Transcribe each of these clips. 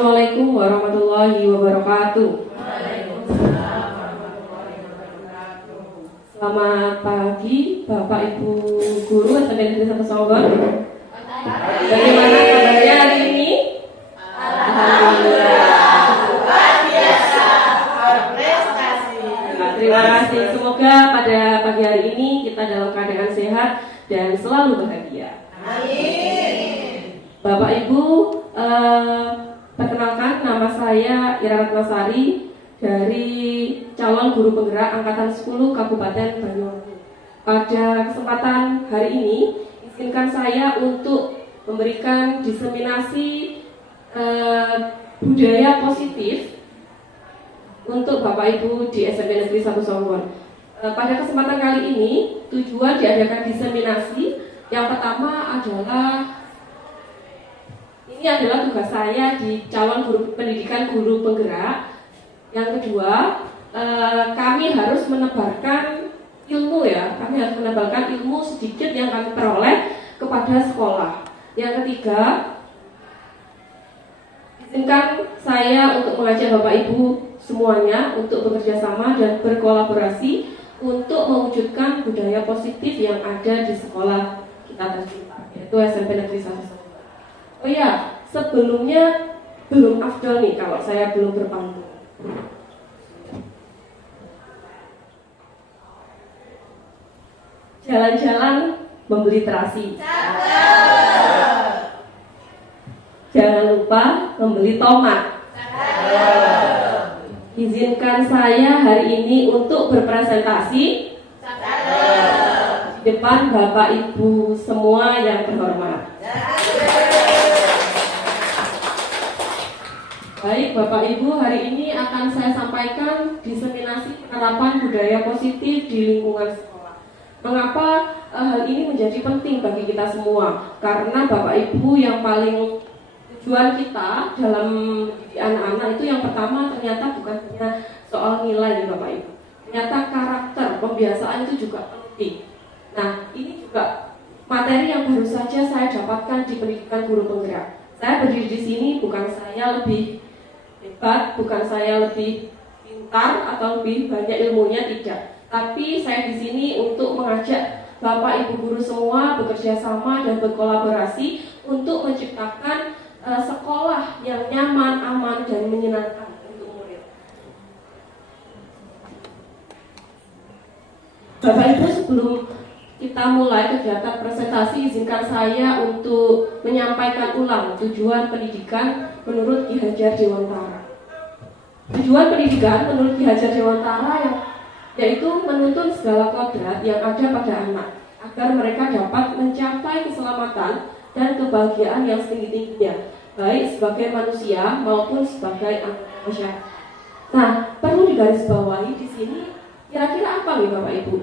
Assalamualaikum warahmatullahi wabarakatuh. Selamat pagi Bapak Ibu Guru SMP Negeri 1 Songgon. Bagaimana kabarnya hari ini? Alhamdulillah. Luar biasa, berprestasi. Terima kasih. Semoga pada pagi hari ini kita dalam keadaan sehat dan selalu bahagia. Amin. Bapak Ibu, perkenalkan nama saya Ira Ratnasari dari calon guru penggerak angkatan 10 Kabupaten Banyuwangi. Pada kesempatan hari ini, izinkan saya untuk memberikan diseminasi budaya positif untuk Bapak Ibu di SMP Negeri 1 Songgon. Pada kesempatan kali ini, tujuan diadakan diseminasi yang pertama adalah ini adalah tugas saya di calon guru pendidikan guru penggerak. Yang kedua, kami harus menebarkan ilmu ya. Kami harus menebarkan ilmu sedikit yang kami peroleh kepada sekolah. Yang ketiga, izinkan saya untuk mengajak Bapak Ibu semuanya untuk bekerja sama dan berkolaborasi untuk mewujudkan budaya positif yang ada di sekolah kita tercinta, yaitu SMP Negeri 1 Songgon. Oh ya, sebelumnya belum afdol nih kalau saya belum berpantun. Jalan-jalan membeli terasi. Jangan lupa membeli tomat. Izinkan saya hari ini untuk berpresentasi di depan Bapak Ibu semua yang terhormat. Baik Bapak Ibu, hari ini akan saya sampaikan diseminasi penerapan budaya positif di lingkungan sekolah. Mengapa hal ini menjadi penting bagi kita semua? Karena Bapak Ibu yang paling tujuan kita dalam mendidik anak-anak itu yang pertama ternyata bukan hanya soal nilai Bapak Ibu. Ternyata karakter, pembiasaan itu juga penting. Nah, ini juga materi yang baru saja saya dapatkan di pendidikan guru penggerak. Saya berdiri di sini bukan saya lebih hebat, bukan saya lebih pintar atau lebih banyak ilmunya, tidak. Tapi saya di sini untuk mengajak Bapak Ibu guru semua bekerja sama dan berkolaborasi untuk menciptakan sekolah yang nyaman, aman, dan menyenangkan untuk murid. Bapak Ibu, sebelum kita mulai kegiatan presentasi, izinkan saya untuk menyampaikan ulang tujuan pendidikan menurut Ki Hajar Dewantara. Tujuan pendidikan menurut Ki Hajar Dewantara yaitu menuntun segala kodrat yang ada pada anak agar mereka dapat mencapai keselamatan dan kebahagiaan yang setinggi-tingginya, baik sebagai manusia maupun sebagai anggota masyarakat. Nah, perlu digarisbawahi di sini kira-kira apa nih Bapak Ibu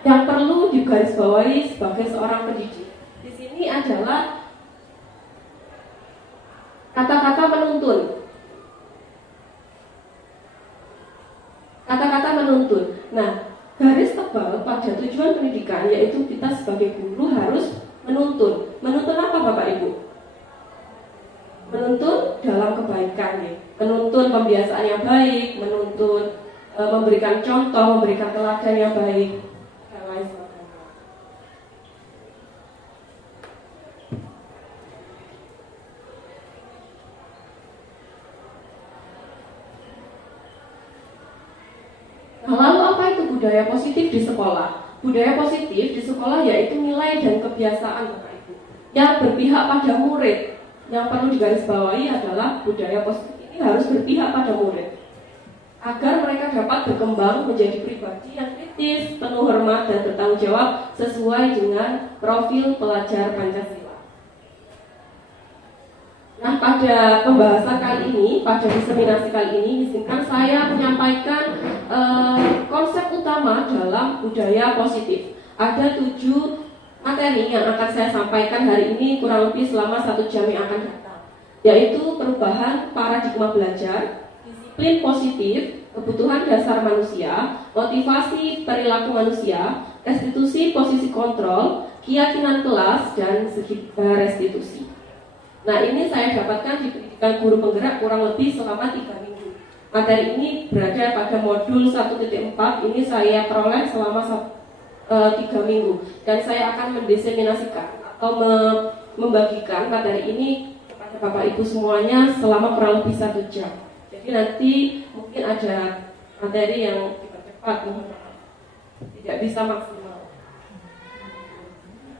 yang perlu digarisbawahi sebagai seorang pendidik? Di sini adalah kata-kata menuntun. Kata-kata menuntun. Nah, garis tebal pada tujuan pendidikan yaitu kita sebagai guru harus menuntun. Menuntun apa Bapak Ibu? Menuntun dalam kebaikan ya. Menuntun pembiasaan yang baik, menuntun memberikan contoh, memberikan teladan yang baik. Lalu apa itu budaya positif di sekolah? Budaya positif di sekolah yaitu nilai dan kebiasaan Bapak Ibu yang berpihak pada murid. Yang perlu digarisbawahi adalah budaya positif ini harus berpihak pada murid agar mereka dapat berkembang menjadi pribadi yang kritis, penuh hormat dan bertanggung jawab sesuai dengan profil pelajar Pancasila. Nah, pada pembahasan kali ini, pada diseminasi kali ini, izinkan saya menyampaikan konsep utama dalam budaya positif. Ada 7 materi yang akan saya sampaikan hari ini kurang lebih selama 1 jam yang akan datang, yaitu perubahan paradigma belajar, disiplin positif, kebutuhan dasar manusia, motivasi perilaku manusia, restitusi posisi kontrol, keyakinan kelas, dan segi restitusi. Nah, ini saya dapatkan di dengan guru penggerak kurang lebih selama 3 minggu. Materi ini berada pada modul 1.4, ini saya peroleh selama 3 minggu, dan saya akan mendiseminasikan atau membagikan materi ini kepada Bapak Ibu semuanya selama kurang lebih 1 jam. Jadi nanti mungkin ada materi yang cepat, tidak bisa maksimal.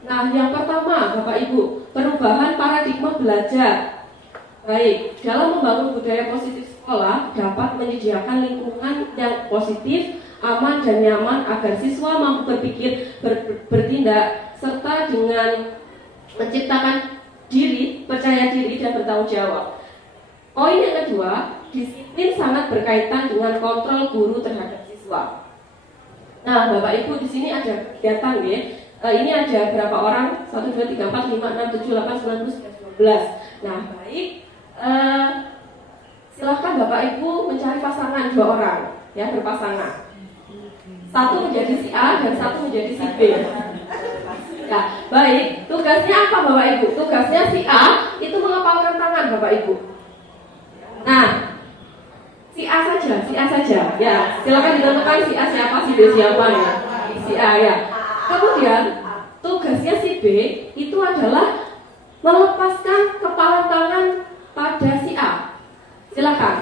Nah, yang pertama Bapak Ibu, perubahan paradigma belajar. Baik, dalam membangun budaya positif sekolah dapat menyediakan lingkungan yang positif, aman dan nyaman agar siswa mampu berpikir, bertindak, serta dengan menciptakan diri, percaya diri dan bertanggung jawab. Poin yang kedua, disiplin sangat berkaitan dengan kontrol guru terhadap siswa. Nah, Bapak Ibu di sini ada kegiatan ya. Ini ada berapa orang? 1, 2, 3, 4, 5, 6, 7, 8, 9, 10, 12. Nah, baik. Silahkan Bapak Ibu mencari pasangan 2 orang, ya, berpasangan. 1 menjadi si A dan 1 menjadi si B. Nah, baik. Tugasnya apa Bapak Ibu? Tugasnya si A itu mengepalkan tangan Bapak Ibu. Nah, si A saja. Ya, silakan ditentukan si A siapa, si B siapa ya. Si A ya. Kemudian tugasnya si B itu adalah melepaskan kepalan tangan pada si A. Silakan.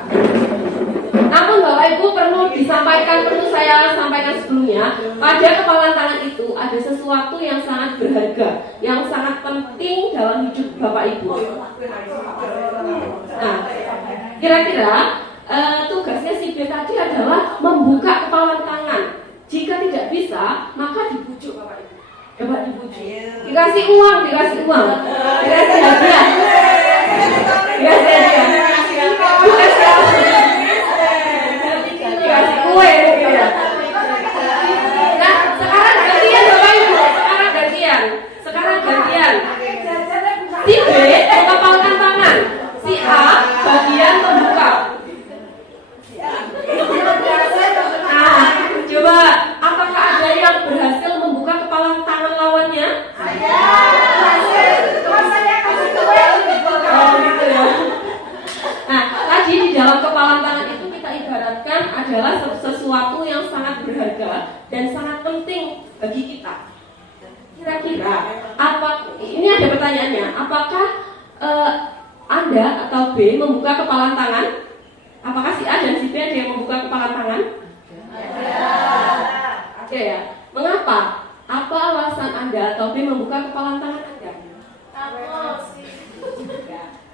Namun Bapak Ibu perlu saya sampaikan sebelumnya, pada kepalan tangan itu ada sesuatu yang sangat berharga, yang sangat penting dalam hidup Bapak Ibu. Nah, kira-kira tugasnya si B tadi adalah membuka kepalan tangan. Jika tidak bisa, maka dibujuk Bapak Ibu. Coba dibujuk. Dikasih uang. Dikasih hadiah. Dikasih kue. Nah, sekarang gantian Bapak Ibu. Sekarang gantian. Si B mengepalkan tangan, si A bagian membuka. Nah, coba apakah ada yang berhasil membuka kepalan tangan lawannya? Ada. Oh gitu ya. Nah, tadi di dalam kepalan tangan itu kita ibaratkan adalah sesuatu yang sangat berharga dan sangat penting bagi kita. Kira-kira ini ada pertanyaannya, apakah Anda atau B membuka kepalan tangan? Apakah si A dan si B ada yang membuka kepalan tangan? Ada ya. Mengapa? Apa alasan Anda atau B membuka kepalan tangan Anda?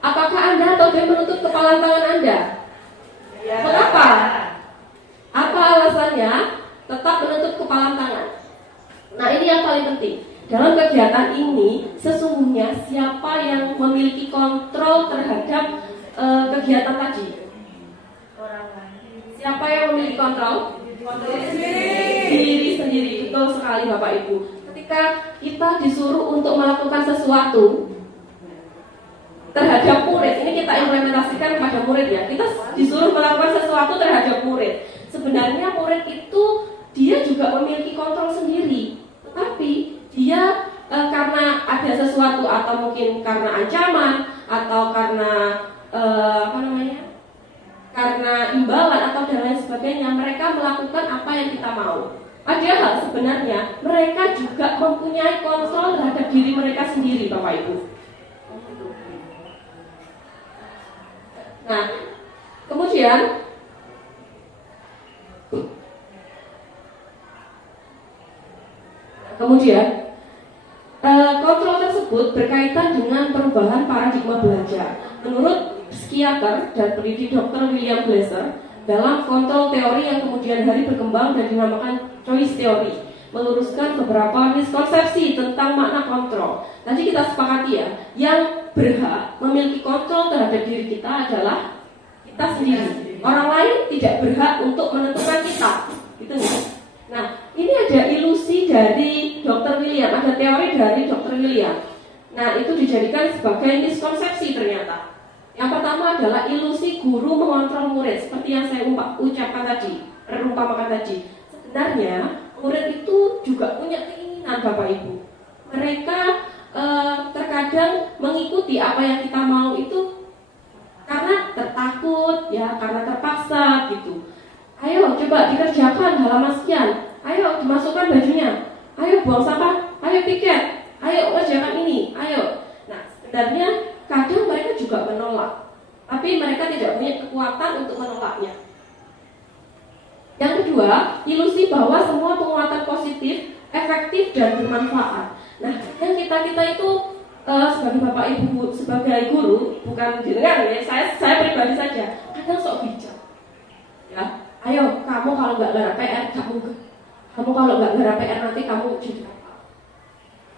Apakah Anda atau B menutup kepalan tangan Anda? Mengapa? Apa alasannya tetap menutup kepalan tangan? Nah, ini yang paling penting. Dalam kegiatan ini, sesungguhnya siapa yang memiliki kontrol terhadap kegiatan tadi? Siapa yang memiliki kontrol? Diri sendiri. Betul sekali Bapak Ibu. Ketika kita disuruh untuk melakukan sesuatu terhadap murid, ini kita implementasikan kepada murid ya. Kita disuruh melakukan sesuatu terhadap murid. Sebenarnya murid itu dia juga memiliki kontrol sendiri, tetapi dia karena ada sesuatu atau mungkin karena ancaman atau karena karena imbalan atau dan lain sebagainya, mereka melakukan apa yang kita mau. Padahal sebenarnya mereka juga mempunyai kontrol terhadap diri mereka sendiri, Bapak Ibu. Nah, kemudian kontrol tersebut berkaitan dengan perubahan paradigma belajar. Menurut psikiater dan pendidik Dr. William Glasser, dalam kontrol teori yang kemudian hari berkembang dan dinamakan choice theory, meluruskan beberapa miskonsepsi tentang makna kontrol. Tadi kita sepakati ya, yang berhak memiliki kontrol terhadap diri kita adalah kita sendiri. Orang lain tidak berhak untuk menentukan kita. Gitu nih. Nah, ini ada ilusi dari Dr. William, ada teori dari Dr. William. Nah, itu dijadikan sebagai miskonsepsi ternyata. Yang pertama adalah ilusi guru mengontrol murid, seperti yang saya perumpamakan tadi. Sebenarnya murid itu juga punya keinginan, Bapak Ibu. Mereka terkadang mengikuti apa yang kita mau itu karena ya karena terpaksa gitu. Ayo coba dikerjakan halaman sekian, ayo dimasukkan bajunya, ayo buang sampah, ayo tiket, ayo kerjakan ini, ayo. Nah sebenarnya kadang mereka juga menolak, tapi mereka tidak punya kekuatan untuk menolaknya. Yang kedua, ilusi bahwa semua penguatan positif, efektif dan bermanfaat. Nah, yang kita itu sebagai bapak ibu, sebagai guru, bukan jenengan ya, saya pribadi saja, kadang sok bijak. Ya, ayo kamu kalau nggak garap PR, kamu kalau nggak garap PR nanti kamu jadi apa?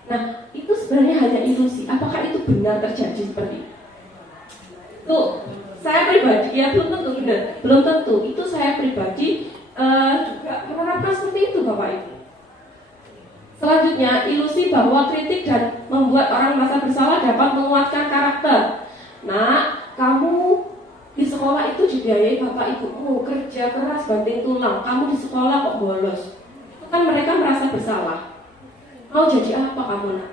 Nah, itu sebenarnya hanya ilusi. Apakah itu benar terjadi seperti itu? Itu saya pribadi ya belum tentu benar, belum tentu. Itu saya pribadi juga menerapkan seperti itu Bapak Ibu. Selanjutnya, ilusi bahwa kritik dan membuat orang merasa bersalah dapat menguatkan karakter. Nah, kamu di sekolah itu dibiayai bapak ibumu, kerja keras banting tulang, kamu di sekolah kok bolos. Itu kan mereka merasa bersalah. Mau jadi apa kamu nak?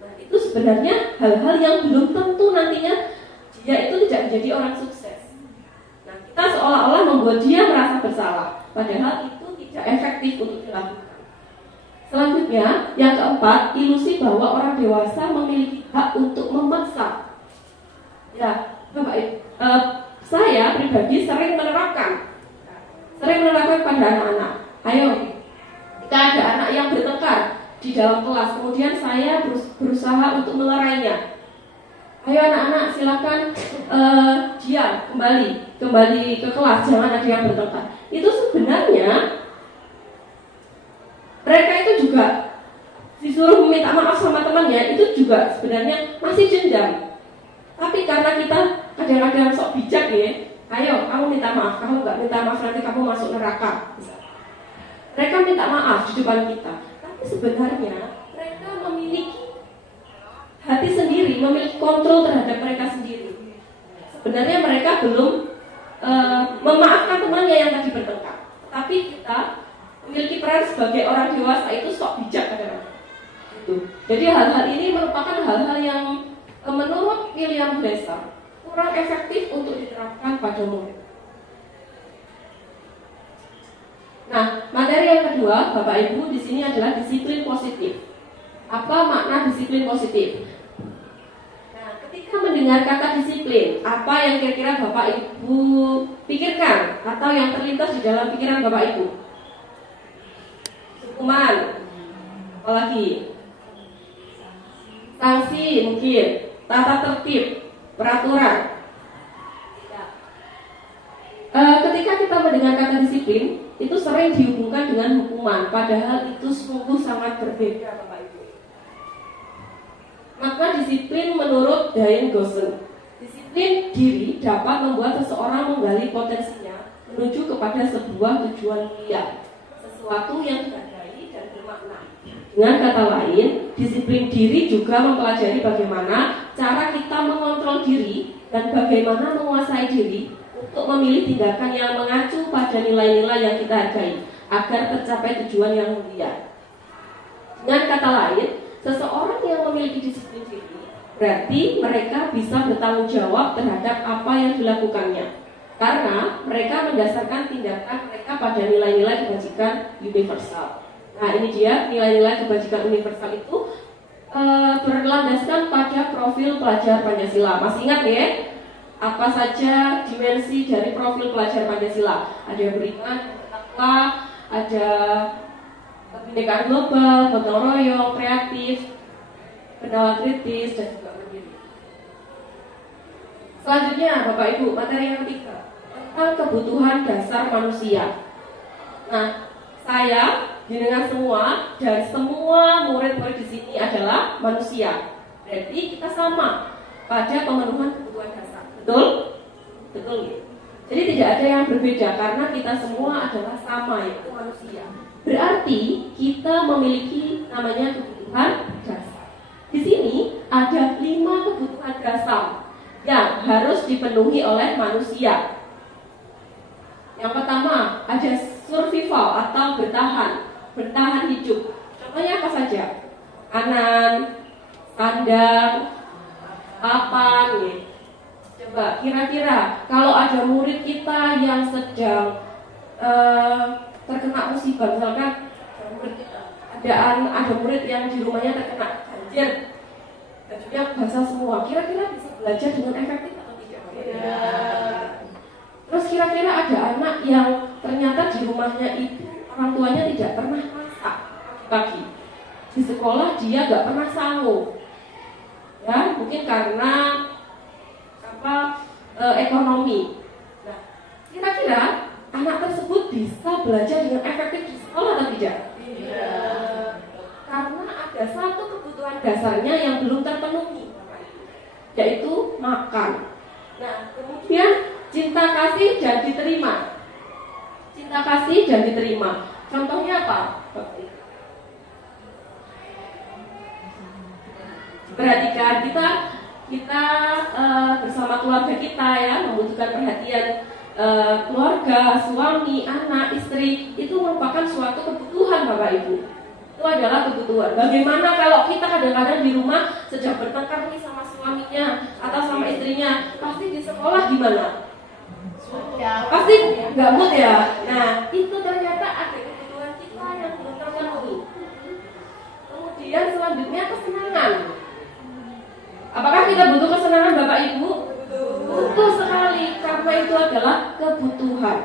Nah, itu sebenarnya hal-hal yang belum tentu nantinya dia itu tidak menjadi orang sukses. Nah, kita seolah-olah membuat dia merasa bersalah, padahal itu tidak efektif untuk dilakukan. Selanjutnya, yang keempat, ilusi bahwa orang dewasa memiliki hak untuk memaksa. Ya, Bapak, saya pribadi sering menerapkan pada anak-anak. Ayo, jika ada anak yang bertengkar di dalam kelas, kemudian saya berusaha untuk melerainya. Ayo anak-anak silakan diam, kembali ke kelas, jangan ada yang bertengkar. Itu sebenarnya mereka itu juga disuruh meminta maaf sama temannya, itu juga sebenarnya masih dendam. Tapi karena kita kadang-kadang sok bijak ya, ayo kamu minta maaf, kamu nggak minta maaf nanti kamu masuk neraka. Mereka minta maaf di depan kita, tapi sebenarnya mereka memiliki hati sendiri, memiliki kontrol terhadap mereka sendiri. Sebenarnya mereka belum memaafkan temannya yang tadi bertengkar, tapi kita memiliki peran sebagai orang dewasa itu sok bijak kadang-kadang. Jadi hal-hal ini merupakan hal-hal yang menurut William Glasser kurang efektif untuk diterapkan pada murid. Nah, materi yang kedua, Bapak Ibu, di sini adalah disiplin positif. Apa makna disiplin positif? Nah, ketika mendengar kata disiplin, apa yang kira-kira Bapak Ibu pikirkan atau yang terlintas di dalam pikiran Bapak Ibu? Hukuman, apalagi sanksi mungkin, tata tertib, peraturan. Ketika kita mendengar kata disiplin, itu sering dihubungkan dengan hukuman, padahal itu sungguh sangat berbeda, Bapak Ibu. Maka disiplin menurut Diane Gosson, disiplin diri dapat membuat seseorang menggali potensinya menuju kepada sebuah tujuan mulia, sesuatu yang dihargai dan bermakna. Dengan kata lain, disiplin diri juga mempelajari bagaimana cara kita mengontrol diri dan bagaimana menguasai diri untuk memilih tindakan yang mengacu pada nilai-nilai yang kita hargai agar tercapai tujuan yang mulia. Dengan kata lain, seseorang yang memiliki disiplin diri berarti mereka bisa bertanggung jawab terhadap apa yang dilakukannya, karena mereka mendasarkan tindakan mereka pada nilai-nilai kebajikan universal. Nah, ini dia nilai-nilai kebajikan universal itu berlandaskan pada profil pelajar Pancasila. Masih ingat ya? Apa saja dimensi dari profil pelajar Pancasila? Ada yang beriman, bertakwa, ada kebinekaan global, gotong royong, kreatif, bernalar kritis, dan juga mandiri. Selanjutnya, Bapak Ibu, materi yang ketiga tentang kebutuhan dasar manusia. Nah, saya dengan semua dan semua murid-murid di sini adalah manusia. Berarti kita sama pada pemenuhan kebutuhan dasar. Betul? Betul ya? Jadi tidak ada yang berbeda karena kita semua adalah sama, yaitu manusia. Berarti kita memiliki namanya kebutuhan dasar. Di sini ada 5 kebutuhan dasar yang harus dipenuhi oleh manusia. Yang pertama ada survival atau bertahan hidup. Contohnya apa saja? Makanan, sandang, papan, ya. Coba kira-kira kalau ada murid kita yang sedang terkena musibah, misalkan ada murid yang di rumahnya terkena banjir, bajunya basah semua, kira-kira bisa belajar dengan efektif atau tidak? Ya. Terus kira-kira ada anak yang ternyata di rumahnya itu orang tuanya tidak pernah masak pagi, di sekolah dia nggak pernah sanggup, ya mungkin karena ekonomi. Nah, kira-kira anak tersebut bisa belajar dengan efektif di sekolah atau tidak? Tidak. Karena ada satu kebutuhan dasarnya yang belum terpenuhi, yaitu makan. Nah, kemudian cinta kasih dan diterima. Cinta kasih dan diterima. Contohnya apa? Perhatikan, kita bersama keluarga kita ya, membutuhkan perhatian keluarga, suami, anak, istri, itu merupakan suatu kebutuhan Bapak Ibu. Itu adalah kebutuhan. Bagaimana kalau kita kadang-kadang di rumah sedang bertengkar nih sama suaminya atau sama istrinya, pasti di sekolah gimana? Pasti nggak mood ya. Nah, itu ternyata ada kebutuhan kita yang belum terpenuhi. Kemudian selanjutnya kesenangan. Apakah kita butuh kesenangan Bapak Ibu? Butuh sekali, karena itu adalah kebutuhan.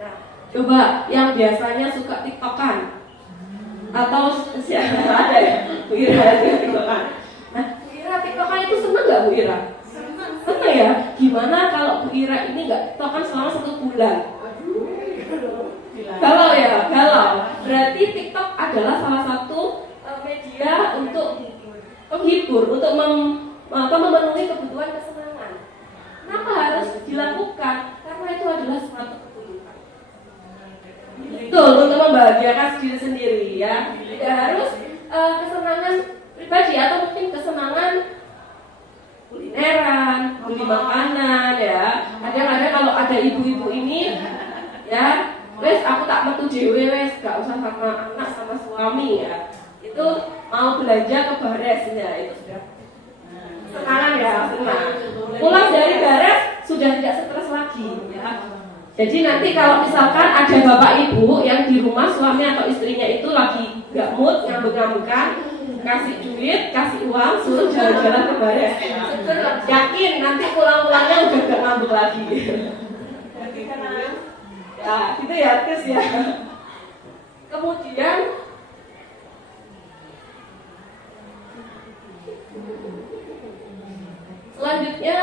Nah, coba yang biasanya suka tiktokan atau siapa ada ya? Bu Ira tiktokan. Nah, Bu Ira tiktokan itu senang nggak Bu Ira? Senang ya? Gimana kalau Bu Ira ini nggak tiktokan selama 1 bulan? Galau ya, galau. Berarti TikTok adalah salah satu media untuk menghibur, untuk memenuhi kebutuhan kesenangan. Kenapa harus dilakukan? Karena itu adalah suatu kebutuhan. Betul, untuk membahagiakan diri sendiri ya. Tidak harus kesenangan pribadi atau mungkin kesenangan kulineran, beli makanan ya. Kadang-kadang kalau ada ibu-ibu ini ya, wes aku tak metu dhewe wes, gak usah sama anak sama suami ya. Itu mau belanja ke bares ya, itu sudah senang ya, senang. Pulang dari bares sudah tidak stres lagi ya. Jadi nanti kalau misalkan ada bapak ibu yang di rumah suami atau istrinya itu lagi gak mood, ngambek-ngambekan, kasih duit, kasih uang, suruh jalan-jalan ke bares. Yakin nanti pulang-pulangnya udah gak ngambek lagi. Ya, gitu ya, terus ya. Kemudian selanjutnya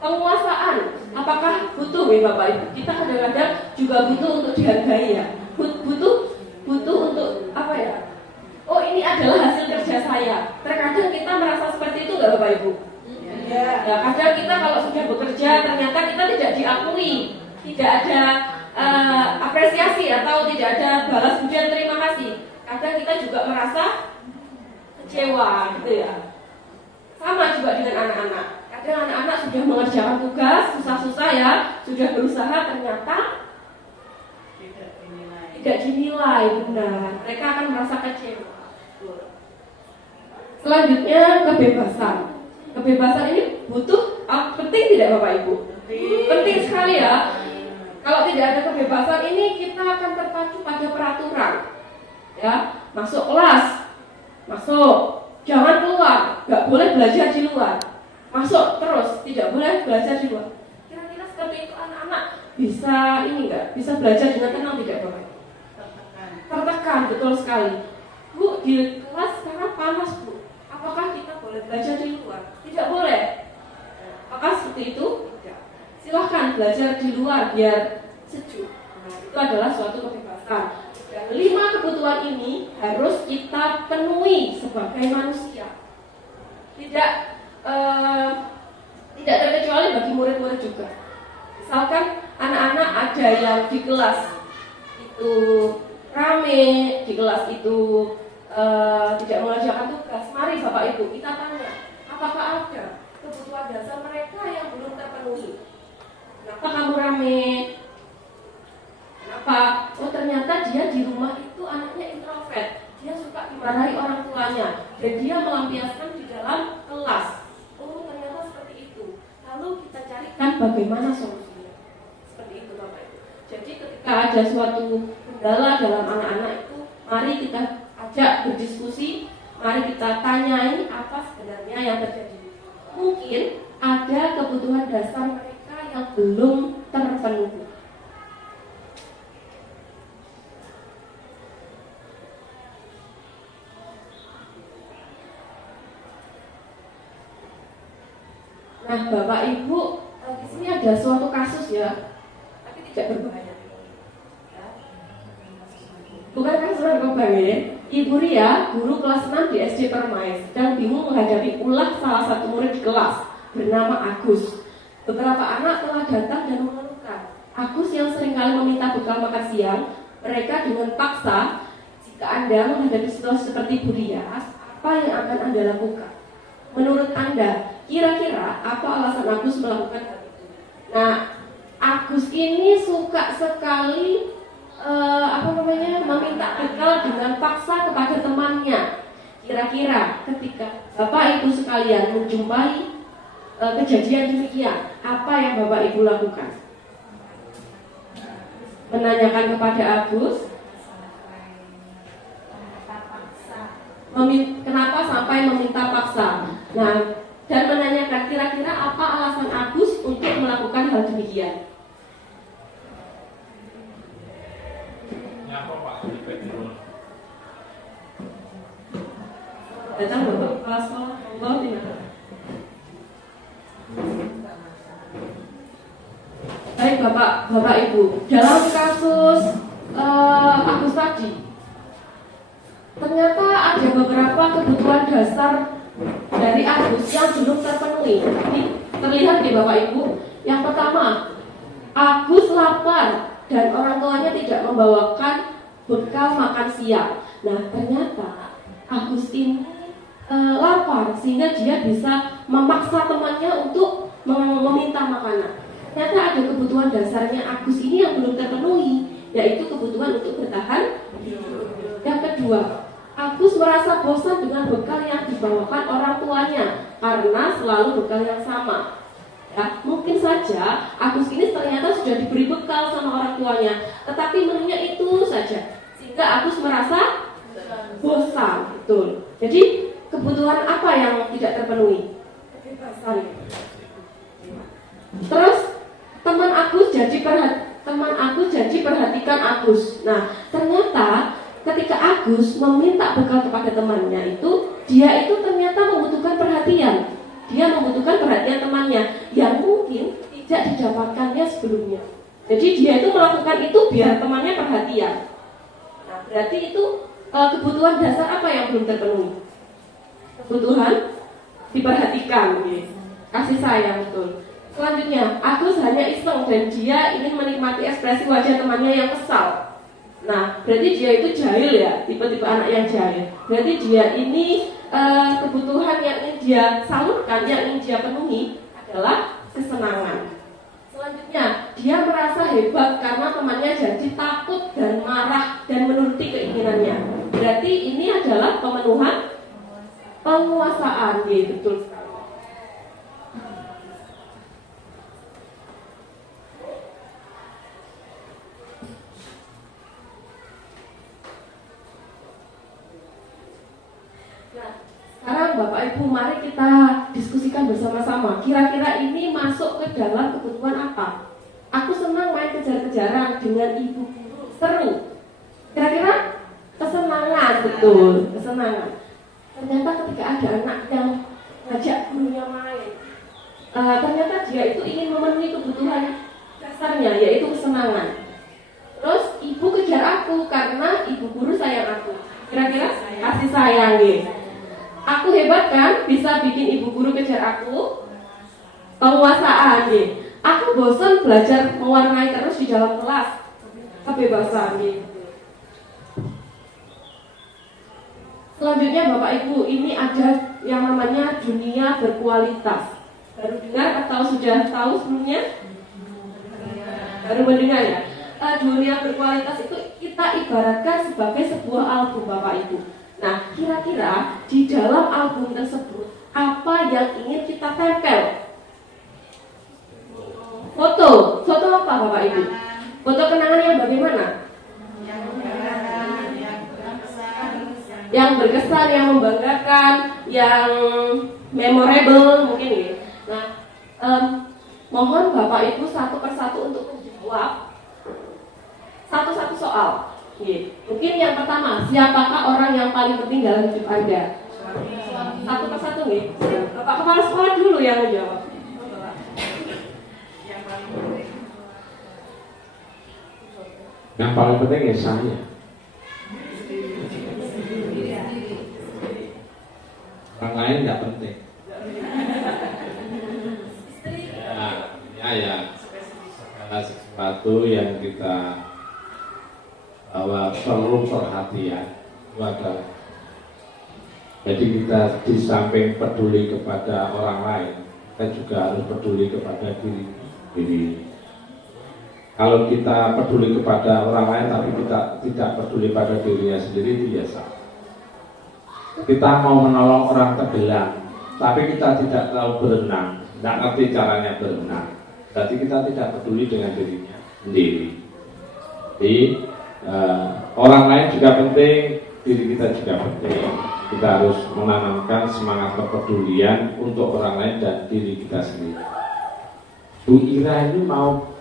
penguasaan. Apakah butuh ya Bapak Ibu? Kita kadang-kadang juga butuh untuk dihargai ya. Butuh untuk apa ya? Oh, ini adalah hasil kerja saya. Terkadang kita merasa seperti itu nggak Bapak Ibu? Ya, kadang kita kalau sudah bekerja ternyata kita tidak diakui, tidak ada apresiasi atau tidak ada balas budi dan terima kasih. Kadang kita juga merasa kecewa gitu ya. Sama juga dengan anak-anak. Kadang anak-anak sudah mengerjakan tugas susah-susah ya, sudah berusaha ternyata tidak dinilai benar. Mereka akan merasa kecewa. Selanjutnya kebebasan. Kebebasan ini butuh penting tidak Bapak Ibu? Penting sekali ya. Kalau tidak ada kebebasan ini kita akan terpacu pada peraturan. Ya, masuk kelas, masuk, jangan keluar, nggak boleh belajar di luar. Masuk terus, tidak boleh belajar di luar. Kira-kira seperti itu anak-anak bisa ini nggak? Bisa belajar dengan tenang tidak Bapak? Tertekan, betul sekali. Bu, di kelas sekarang panas Bu. Apakah kita boleh belajar di luar? Tidak boleh. Apakah seperti itu? Tidak. Silahkan belajar di luar biar sejuk. Nah, itu adalah suatu kebebasan. Dan 5 kebutuhan ini harus kita penuhi sebagai manusia. Tidak terkecuali bagi murid-murid juga. Misalkan anak-anak ada yang di kelas itu rame, di kelas itu tidak mengerjakan tugas. Mari Bapak Ibu kita tanya, apakah ada kebutuhan dasar mereka yang belum terpenuhi? Kenapa kamu rame? Kenapa? Oh, ternyata dia di rumah itu anaknya introvert. Dia suka dimarahi orang tuanya dan dia melampiaskan di dalam kelas. Oh, ternyata bagaimana solusinya. Seperti itu Bapak Ibu. Jadi ketika ada suatu kendala dalam anak-anak itu, mari kita ajak berdiskusi, mari kita tanyai apa sebenarnya yang terjadi. Mungkin ada kebutuhan dasar mereka yang belum terpenuhi. Nah, Bapak Ibu, di sini ada suatu kasus ya, tapi tidak berbahaya. Bukan kasus narkoba ya. Ibu Ria, guru kelas 6 di SD Permais, sedang bingung menghadapi ulah salah satu murid di kelas bernama Agus. Beberapa anak telah datang dan mengeluhkan. Agus yang seringkali meminta bekal makan siang, mereka dengan paksa. Jika Anda menghadapi situasi seperti Bu Ria, apa yang akan Anda lakukan? Menurut Anda, kira-kira apa alasan Agus melakukan hal itu? Nah, Agus ini suka sekali meminta bekal dengan paksa kepada temannya. Kira-kira ketika Bapak Ibu sekalian menjumpai kejadian demikian, apa yang Bapak Ibu lakukan? Menanyakan kepada Agus, kenapa sampai meminta paksa? Nah, dan menanyakan kira-kira apa alasan Agus untuk melakukan hal demikian. Datang Bapak kepala sekolah, Bapak tidak. Baik Bapak Ibu, dalam kasus Agus tadi, ternyata ada beberapa kebutuhan dasar dari Agus yang belum terpenuhi. Terlihat di Bapak Ibu. Yang pertama, Agus lapar dan orang tuanya tidak membawakan bekal makan siang. Nah, ternyata Agus ini lapar sehingga dia bisa memaksa temannya untuk meminta makanan. Ternyata ada kebutuhan dasarnya Agus ini yang belum terpenuhi, yaitu kebutuhan untuk bertahan hidup. Yang kedua, Agus merasa bosan dengan bekal yang dibawakan orang tuanya karena selalu bekal yang sama. Ya, mungkin saja Agus ini ternyata sudah diberi bekal sama orang tuanya, tetapi menunya itu saja, sehingga Agus merasa bosan. Betul. Jadi kebutuhan apa yang tidak terpenuhi? Kebebasan. Terus teman Agus janji perhatikan Agus. Nah, ternyata ketika Agus meminta bekal kepada temannya itu, dia itu ternyata membutuhkan perhatian. Dia membutuhkan perhatian temannya yang mungkin tidak didapatkannya sebelumnya. Jadi dia itu melakukan itu biar temannya perhatian. Nah, berarti itu kebutuhan dasar apa yang belum terpenuhi? Kebutuhan diperhatikan, kasih sayang, betul. Selanjutnya, Agus hanya iseng dan dia ingin menikmati ekspresi wajah temannya yang kesal. Nah, berarti dia itu jahil ya, tipe-tipe anak yang jahil. Berarti dia ini kebutuhan yang ingin dia salurkan, yang ingin dia penuhi adalah kesenangan. Selanjutnya, dia merasa hebat karena temannya jadi takut dan marah dan menuruti keinginannya. Berarti ini adalah pemenuhan penguasaan, betul sekali. Sekarang Bapak Ibu, mari kita diskusikan bersama-sama. Kira-kira ini masuk ke dalam kebutuhan apa? Aku senang main kejar-kejaran dengan ibu guru, seru. Kira-kira kesenangan, betul, kesenangan. Ternyata ketika ada anak yang ngajak gurunya main, ternyata dia itu ingin memenuhi kebutuhan dasarnya, yaitu kesenangan. Terus ibu kejar aku karena ibu guru sayang aku. Kira-kira kasih sayang, Aku hebat kan, bisa bikin ibu guru kejar aku. Penguasaan, Aku bosan belajar mewarnai terus di dalam kelas. Kebebasan, Selanjutnya Bapak Ibu, ini ada yang namanya dunia berkualitas. Baru dengar atau sudah tahu sebelumnya? Baru mendengar ya. Dunia berkualitas itu kita ibaratkan sebagai sebuah album Bapak Ibu. Nah, kira-kira di dalam album tersebut apa yang ingin kita tempel? Bapak Ibu? Foto kenangan yang bagaimana? Yang berkesan, yang membanggakan, yang memorable mungkin ya. Nah, mohon Bapak Ibu satu persatu untuk menjawab satu-satu soal. Mungkin yang pertama, siapakah orang yang paling penting dalam hidup Anda? Satu persatu nih. Bapak kepala sekolah dulu yang menjawab. Yang paling penting ya saya. Orang lain nggak penting. Ya, segala sesuatu yang kita bahwa perlu perhatian adalah jadi kita di samping peduli kepada orang lain, kita juga harus peduli kepada diri sendiri. Kalau kita peduli kepada orang lain tapi kita tidak peduli pada dirinya sendiri, itu biasa. Kita mau menolong orang tenggelam, tapi kita tidak tahu berenang, tidak ngerti caranya berenang. Berarti kita tidak peduli dengan dirinya sendiri. Jadi orang lain juga penting, diri kita juga penting. Kita harus menanamkan semangat kepedulian untuk orang lain dan diri kita sendiri. Bu Ira ini mau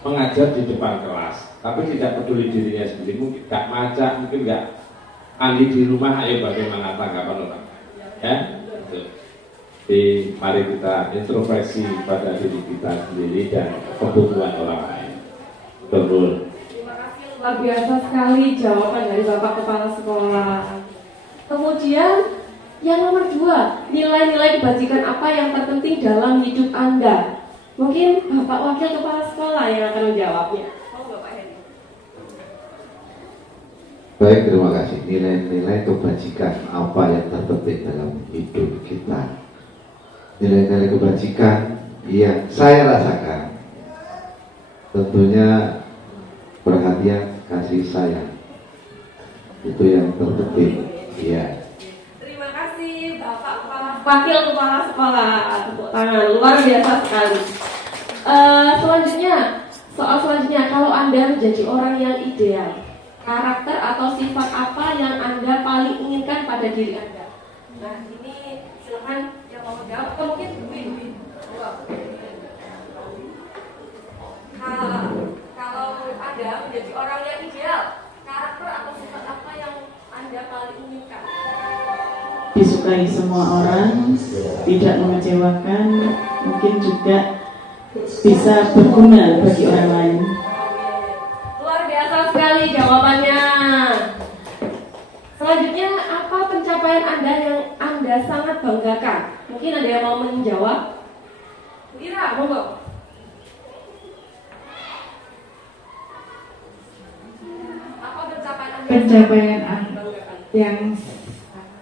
mengajar di depan kelas, tapi tidak peduli dirinya sendiri, mungkin nggak maca, mungkin nggak mandi di rumah. Ayo bagaimana tanggapan orang? Ya, jadi mari kita introspeksi pada diri kita sendiri dan kebutuhan orang lain. Betul. Luar biasa sekali jawaban dari Bapak Kepala Sekolah. Kemudian yang nomor 2, nilai-nilai kebajikan apa yang terpenting dalam hidup Anda? Mungkin Bapak Wakil Kepala Sekolah yang akan menjawabnya. Bapak Hedi. Baik, terima kasih. Nilai-nilai kebajikan apa yang terpenting dalam hidup kita? Nilai-nilai kebajikan yang saya rasakan tentunya perhatian, kasih sayang, itu yang terpenting. Iya. Terima kasih Bapak Wakil Kepala Sekolah. Tepuk tangan, luar biasa sekali. Selanjutnya, soal selanjutnya, kalau Anda menjadi orang yang ideal, karakter atau sifat apa yang Anda paling inginkan pada diri Anda? Nah, ini silakan yang mau menjawab, atau mungkin Dwi. Kalau Anda menjadi orang yang ideal, karakter atau sifat apa yang Anda paling inginkan? Disukai semua orang, tidak mengecewakan, mungkin juga bisa berguna bagi orang lain. Luar biasa sekali jawabannya. Selanjutnya, apa pencapaian Anda yang Anda sangat banggakan? Mungkin ada yang mau menjawab? Ira, monggo. Apa pencapaian Anda Pencapaian banggakan? yang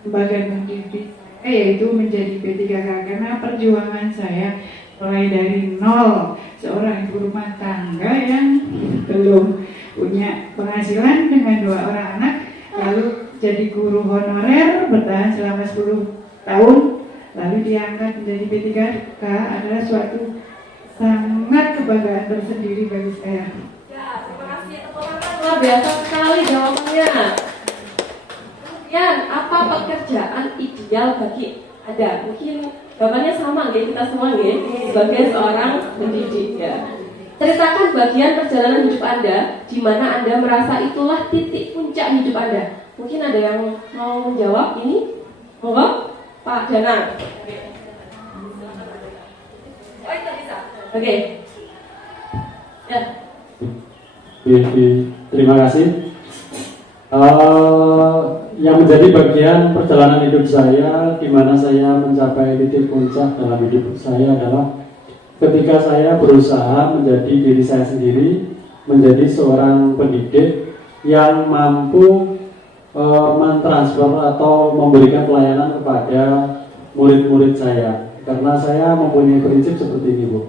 banggakan diri yaitu menjadi P3K, karena perjuangan saya mulai dari nol, seorang ibu rumah tangga yang belum punya penghasilan dengan 2 orang anak, lalu jadi guru honorer bertahan selama 10 tahun, lalu diangkat menjadi P3K adalah suatu sangat kebanggaan tersendiri bagi saya. Ya, terima kasih. Luar biasa sekali jawabannya. Kemudian, apa pekerjaan ideal bagi Anda? Mungkin jawabannya sama ya, kita semua ya, sebagai seorang pendidik ya. Ceritakan bagian perjalanan hidup Anda di mana Anda merasa itulah titik puncak hidup Anda. Mungkin ada yang mau menjawab ini? Monggo, Pak Danang. Oh, itu bisa. Oke. Ya. Terima kasih. Yang menjadi bagian perjalanan hidup saya, di mana saya mencapai titik puncak dalam hidup saya adalah ketika saya berusaha menjadi diri saya sendiri, menjadi seorang pendidik yang mampu mentransfer atau memberikan pelayanan kepada murid-murid saya. Karena saya mempunyai prinsip seperti ini, Bu.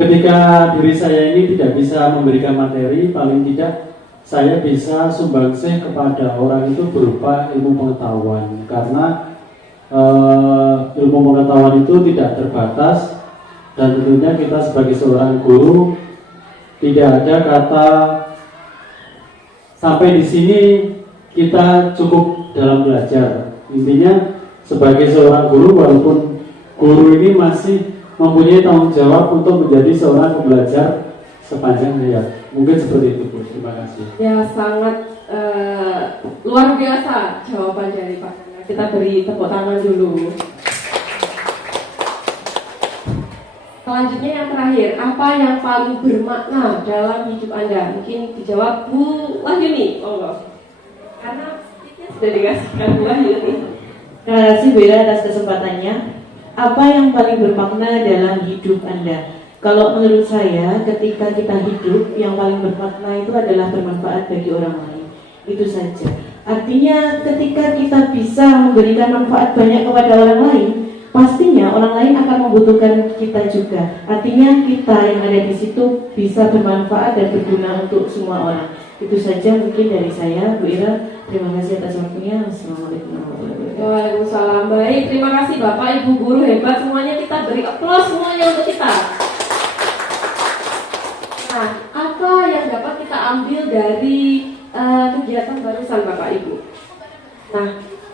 Ketika diri saya ini tidak bisa memberikan materi, paling tidak saya bisa sumbangsih kepada orang itu berupa ilmu pengetahuan. Karena ilmu pengetahuan itu tidak terbatas, dan tentunya kita sebagai seorang guru Tidak ada kata sampai di sini kita cukup dalam belajar. Intinya sebagai seorang guru, walaupun guru ini masih mempunyai tanggung jawab untuk menjadi seorang pembelajar sepanjang hayat. Mungkin seperti itu, Bu. Terima kasih. Ya, sangat luar biasa jawaban dari Pak. Kita beri tepuk tangan dulu. Selanjutnya yang terakhir, apa yang paling bermakna dalam hidup Anda? Mungkin dijawab Bu Wahyuni. Karena sudah dikasihkan Bu Wahyuni. Terima kasih Bu Ira atas kesempatannya. Apa yang paling bermakna dalam hidup Anda? Kalau menurut saya, ketika kita hidup, yang paling bermakna itu adalah bermanfaat bagi orang lain. Itu saja. Artinya ketika kita bisa memberikan manfaat banyak kepada orang lain, pastinya orang lain akan membutuhkan kita juga. Artinya kita yang ada di situ bisa bermanfaat dan berguna untuk semua orang. Itu saja mungkin dari saya, Bu Ira. Terima kasih atas waktunya. Assalamualaikum warahmatullahi wabarakatuh. Waalaikumsalam. Baik, terima kasih Bapak Ibu guru hebat semuanya. Kita beri aplaus semuanya untuk kita. Nah, apa yang dapat kita ambil dari kegiatan barusan Bapak Ibu? Nah,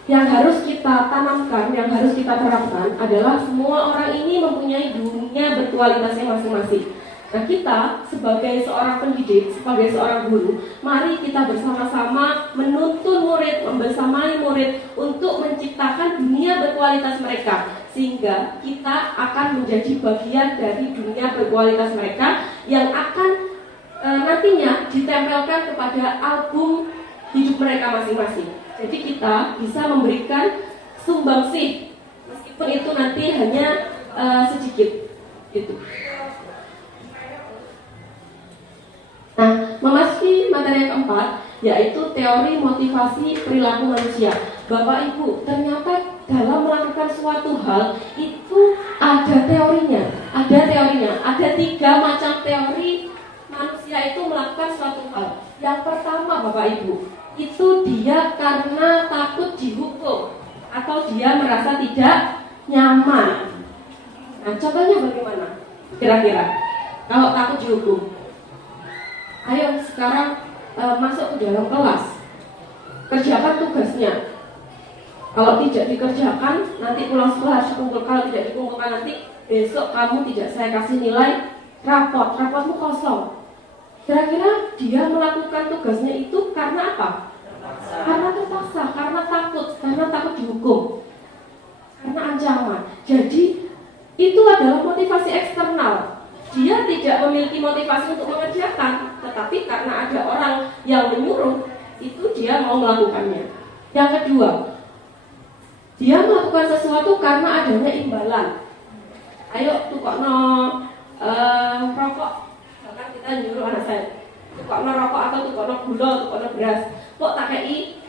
yang harus kita tanamkan, yang harus kita terapkan adalah semua orang ini mempunyai dunia berkualitasnya masing-masing. Nah, kita sebagai seorang pendidik, sebagai seorang guru, mari kita bersama-sama menuntun murid, membersamai murid untuk menciptakan dunia berkualitas mereka, sehingga kita akan menjadi bagian dari dunia berkualitas mereka yang akan nantinya ditempelkan kepada album hidup mereka masing-masing. Jadi kita bisa memberikan sumbangsih, meskipun itu nanti hanya sedikit, gitu. Nah, memasuki materi yang keempat, yaitu teori motivasi perilaku manusia. Bapak Ibu, ternyata dalam melakukan suatu hal itu ada teorinya. Ada 3 macam teori manusia itu melakukan suatu hal. Yang pertama Bapak Ibu, itu dia karena takut dihukum atau dia merasa tidak nyaman. Nah, contohnya bagaimana? Kira-kira kalau takut dihukum, ayo sekarang masuk ke dalam kelas, kerjakan tugasnya. Kalau tidak dikerjakan, nanti pulang sekolah harus kumpul. Kalau tidak dikumpulkan, nanti besok kamu tidak saya kasih nilai rapotmu kosong. Kira-kira dia melakukan tugasnya itu karena apa? Karena terpaksa, karena takut dihukum, karena ancaman. Jadi itu adalah motivasi eksternal. Dia tidak memiliki motivasi untuk mengerjakan, tetapi karena ada orang yang menyuruh, itu dia mau melakukannya. Yang kedua, dia melakukan sesuatu karena adanya imbalan. Ayo tukokno rokok, bahkan kita nyuruh anak saya tukokno rokok atau tukokno gula, tukokno beras. Kok tak kei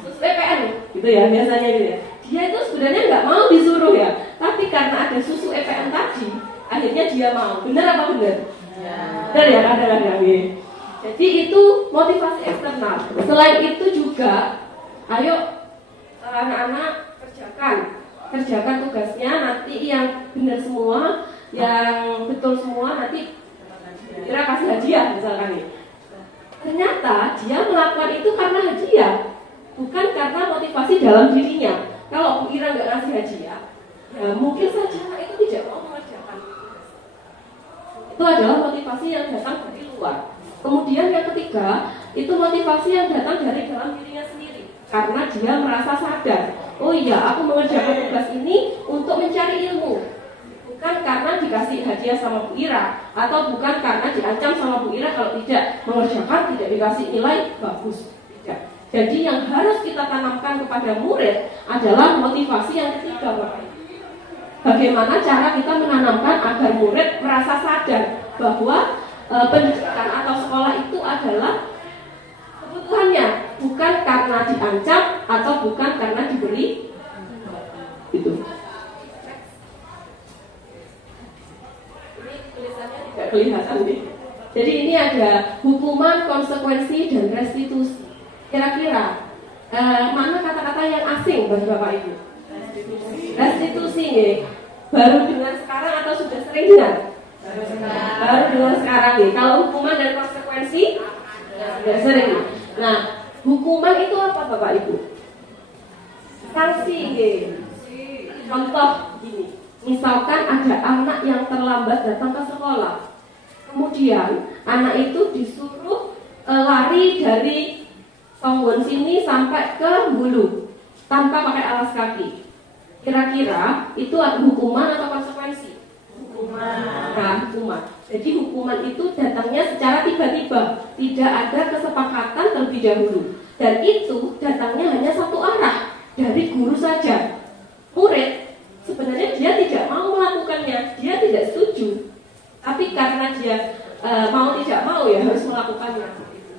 susu EPN gitu ya, biasanya gitu ya. Dia itu sebenarnya nggak mau disuruh ya, tapi karena ada susu EPN tadi, akhirnya dia mau. Benar apa benar? Ya. Benar ya, kadang-kadang ya. Jadi itu motivasi eksternal. Selain itu juga, ayo anak-anak kerjakan tugasnya, nanti yang benar semua, yang betul semua, nanti kira kasih hadiah misalkan nih. Ternyata dia melakukan itu karena hadiah, bukan karena motivasi dalam dirinya. Kalau Bu Ira nggak ngasih hadiah, ya mungkin saja itu tidak mau mengerjakan. Itu adalah motivasi yang datang dari luar. Kemudian yang ketiga, itu motivasi yang datang dari dalam dirinya sendiri, karena dia merasa sadar, oh iya, aku mengerjakan tugas ini untuk mencari ilmu, bukan karena dikasih hadiah sama Bu Ira, atau bukan karena diancam sama Bu Ira kalau tidak mengerjakan tidak dikasih nilai bagus. Tidak. Jadi yang harus kita tanamkan kepada murid adalah motivasi yang ketiga, Bapak. Bagaimana cara kita menanamkan agar murid merasa sadar bahwa pendidikan atau sekolah itu adalah kebutuhannya, bukan karena diancam atau bukan karena diberi. Itu. Ini tulisannya tidak kelihatan nih. Jadi ini ada hukuman, konsekuensi, dan restitusi. Kira-kira mana kata-kata yang asing bagi Bapak Ibu? Restitusi nih. Baru dengar sekarang atau sudah sering dengar? Baru dengar sekarang nih. Kalau hukuman dan konsekuensi sudah sering. Nah, hukuman itu apa Bapak Ibu? Sanksi. Contoh gini, misalkan ada anak yang terlambat datang ke sekolah, kemudian anak itu disuruh lari dari Tonggon sini sampai ke Hulu tanpa pakai alas kaki. Kira-kira itu hukuman atau konsekuensi? Hukuman. Nah, hukuman. Jadi hukuman itu datangnya secara tiba-tiba, tidak ada kesepakatan terlebih dahulu, dan itu datangnya hanya satu arah dari guru saja. Murid sebenarnya dia tidak mau melakukannya, dia tidak setuju, tapi karena dia mau tidak mau ya harus melakukannya.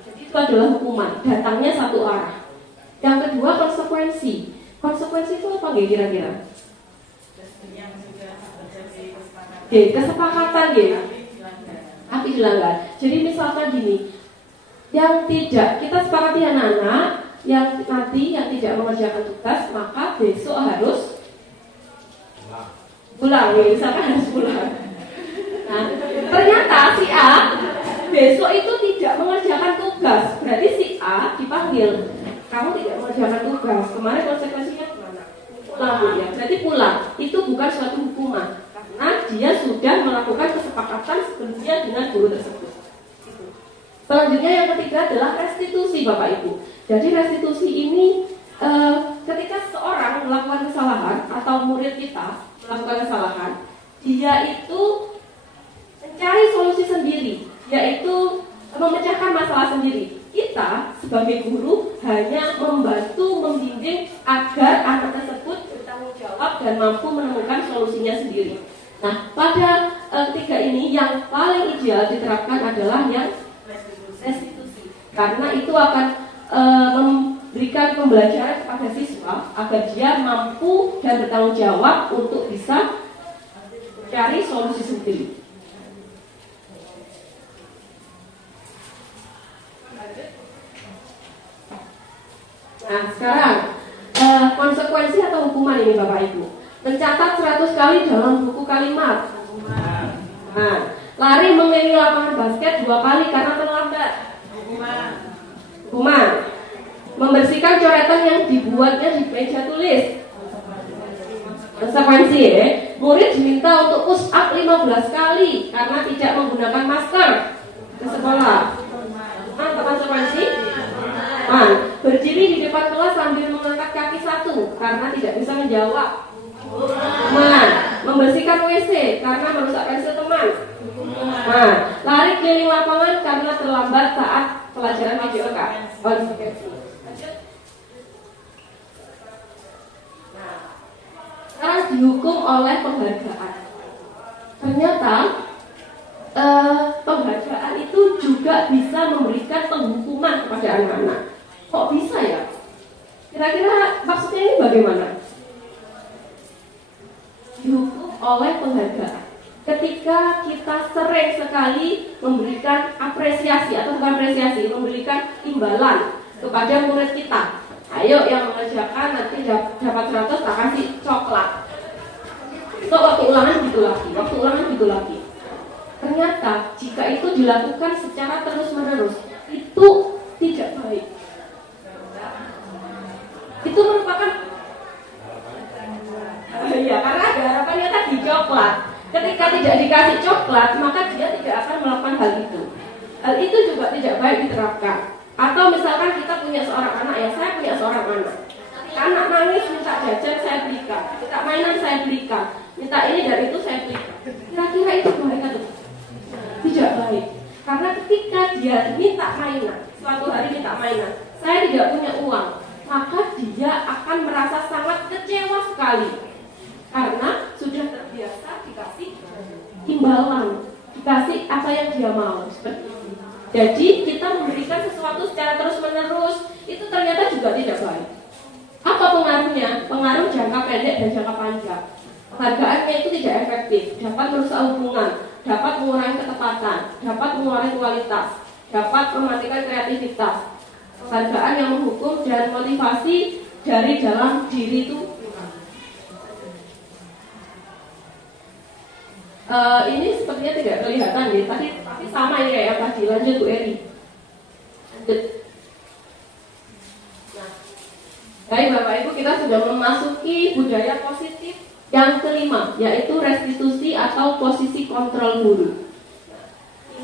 Jadi itu adalah hukuman, datangnya satu arah. Yang kedua konsekuensi. Konsekuensi itu apa nggih kira-kira? Kesepakatan ya. Tapi dilanggar. Jadi misalkan gini, yang tidak kita sepakati anak-anak yang nanti yang tidak mengerjakan tugas maka besok harus pulang ya, misalkan harus pulang. Nah, ternyata si A besok itu tidak mengerjakan tugas, berarti si A dipanggil. Kamu tidak mengerjakan tugas, kemarin konsekuensinya gimana? Pulang ya, berarti pulang. Itu bukan suatu hukuman, karena dia sudah melakukan kesepakatan sebelumnya dengan guru tersebut. Selanjutnya yang ketiga adalah restitusi Bapak Ibu. Jadi restitusi ini ketika seorang melakukan kesalahan atau murid kita melakukan kesalahan, dia itu mencari solusi sendiri, yaitu memecahkan masalah sendiri. Kita sebagai guru hanya membantu membimbing agar anak tersebut bertanggung jawab dan mampu menemukan solusinya sendiri. Nah, pada ketiga ini yang paling ideal diterapkan adalah yang restitusi, karena itu akan memberikan pembelajaran kepada siswa agar dia mampu dan bertanggung jawab untuk bisa mencari solusi sendiri. Nah, sekarang konsekuensi atau hukuman ini Bapak Ibu. Mencatat 100 kali dalam buku kalimat. Nah, lari mengelilingi lapangan basket 2 kali karena terlambat. Hukuman. Membersihkan coretan yang dibuatnya di meja tulis. Konsekuensi ya. Murid diminta untuk push up 15 kali karena tidak menggunakan masker ke sekolah. Apa konsekuensi? Berdiri di depan kelas sambil mengangkat kaki 1 karena tidak bisa menjawab. Membersihkan WC karena merusak pensil teman. Lari keliling lapangan karena terlambat saat pelajaran PJOK. Sekarang dihukum oleh penghargaan. Ternyata penghargaan itu juga bisa memberikan penghukuman kepada anak-anak. Kok bisa ya? Kira-kira maksudnya ini bagaimana? Dihukum oleh penghargaan. Ketika kita sering sekali memberikan apresiasi atau bukan apresiasi, memberikan imbalan kepada murid kita. Ayo yang mengerjakan nanti dapat 100 tak kasih coklat. So, waktu ulangan gitu lagi. Ternyata jika itu dilakukan secara terus-menerus itu tidak baik. Itu merupakan ya, karena ada harapannya tadi coklat. Ketika tidak dikasih coklat, maka dia tidak akan melakukan hal itu. Hal itu juga tidak baik diterapkan. Atau misalkan kita punya seorang anak, ya saya punya seorang anak. Anak nangis minta jajan saya belikan, minta mainan saya belikan, minta ini dan itu saya belikan. Kira-kira itu baik atau tidak baik? Karena ketika dia minta mainan, suatu hari minta mainan, saya tidak punya uang, maka dia akan merasa sangat kecewa sekali. Karena sudah terbiasa dikasih imbalan, dikasih apa yang dia mau, seperti itu. Jadi kita memberikan sesuatu secara terus-menerus itu ternyata juga tidak baik. Apa pengaruhnya? Pengaruh jangka pendek dan jangka panjang. Penghargaannya itu tidak efektif, dapat merusak hubungan, dapat mengurangi ketepatan, dapat mengurangi kualitas, dapat mematikan kreativitas. Penghargaan yang menghukum dan motivasi dari dalam diri itu. Ini sepertinya tidak kelihatan ya, tapi sama ya yang tadi. Lanjut Bu Eri. Lanjut. Nah, baik Bapak Ibu, kita sudah memasuki budaya positif yang kelima, yaitu restitusi atau posisi kontrol guru.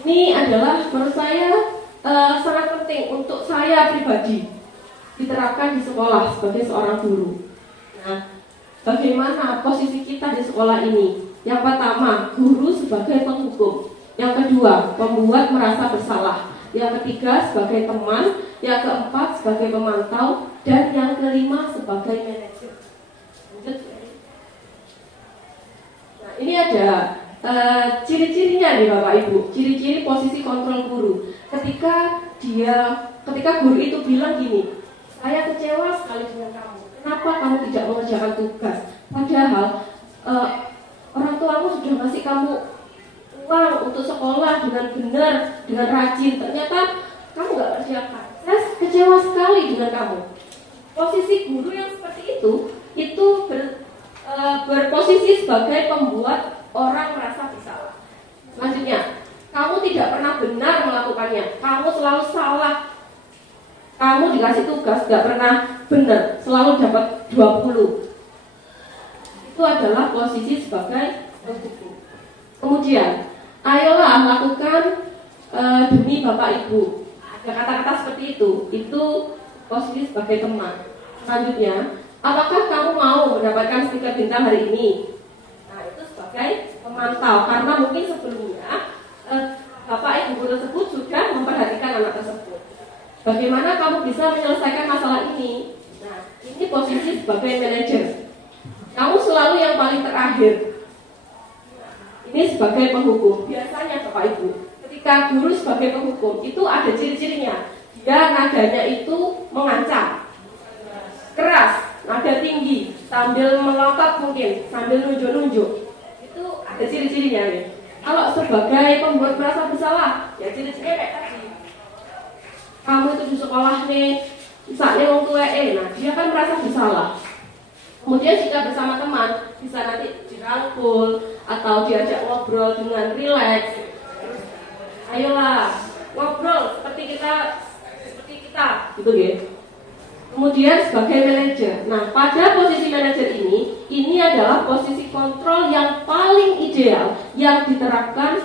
Ini adalah menurut saya sangat penting untuk saya pribadi diterapkan di sekolah sebagai seorang guru. Nah, bagaimana posisi kita di sekolah ini? Yang pertama, guru sebagai penghukum. Yang kedua, pembuat merasa bersalah. Yang ketiga, sebagai teman. Yang keempat, sebagai pemantau. Dan yang kelima, sebagai manajer. Nah, ini ada ciri-cirinya nih Bapak Ibu. Ciri-ciri posisi kontrol guru. Ketika guru itu bilang gini, saya kecewa sekali dengan kamu. Kenapa kamu tidak mengerjakan tugas? Padahal orang tuamu sudah ngasih kamu uang untuk sekolah dengan benar, dengan rajin. Ternyata kamu nggak kerjakan. Saya kecewa sekali dengan kamu. Posisi guru yang seperti itu berposisi sebagai pembuat orang merasa bersalah. Selanjutnya, kamu tidak pernah benar melakukannya. Kamu selalu salah. Kamu dikasih tugas nggak pernah benar, selalu dapat 20. Itu adalah posisi sebagai penghukum. Kemudian, ayolah lakukan demi Bapak Ibu. Ada kata-kata seperti itu posisi sebagai teman. Selanjutnya, apakah kamu mau mendapatkan stiker bintang hari ini? Nah, itu sebagai pemantau, karena mungkin sebelumnya Bapak Ibu guru tersebut sudah memperhatikan anak tersebut. Bagaimana kamu bisa menyelesaikan masalah ini? Nah, ini posisi sebagai manajer. Kamu selalu yang paling terakhir. Ini sebagai penghukum. Biasanya Bapak Ibu, ketika guru sebagai penghukum itu ada ciri-cirinya. Dia nadanya itu mengancam, keras, nada tinggi, sambil melotot mungkin, sambil nunjuk-nunjuk. Itu ada ciri-cirinya nih. Kalau sebagai pembuat merasa bersalah, ya ciri-cirinya kayak tadi. Kamu itu di sekolah nih, misalnya wong tua nah dia kan merasa bersalah. Kemudian jika bersama teman, bisa nanti dirangkul atau diajak ngobrol dengan rileks. Ayolah, ngobrol seperti kita, gitu ya. Kemudian sebagai manajer. Nah, pada posisi manajer ini adalah posisi kontrol yang paling ideal yang diterapkan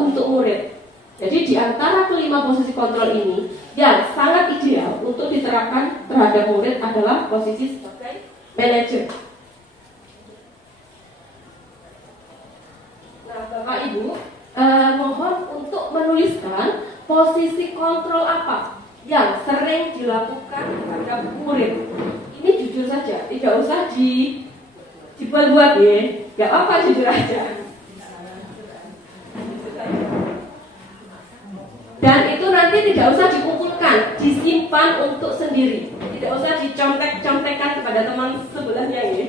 untuk murid. Jadi di antara kelima posisi kontrol ini, yang sangat ideal untuk diterapkan terhadap murid adalah posisi sebagai manajer. Nah, Bapak Ibu, mohon untuk menuliskan posisi kontrol apa yang sering dilakukan terhadap murid. Ini jujur saja, tidak usah dibuat-buat ya, nggak apa-apa, jujur aja. Dan itu nanti tidak usah dikumpulkan, disimpan untuk sendiri. Tidak usah dicontek-contekkan kepada teman sebelahnya ini.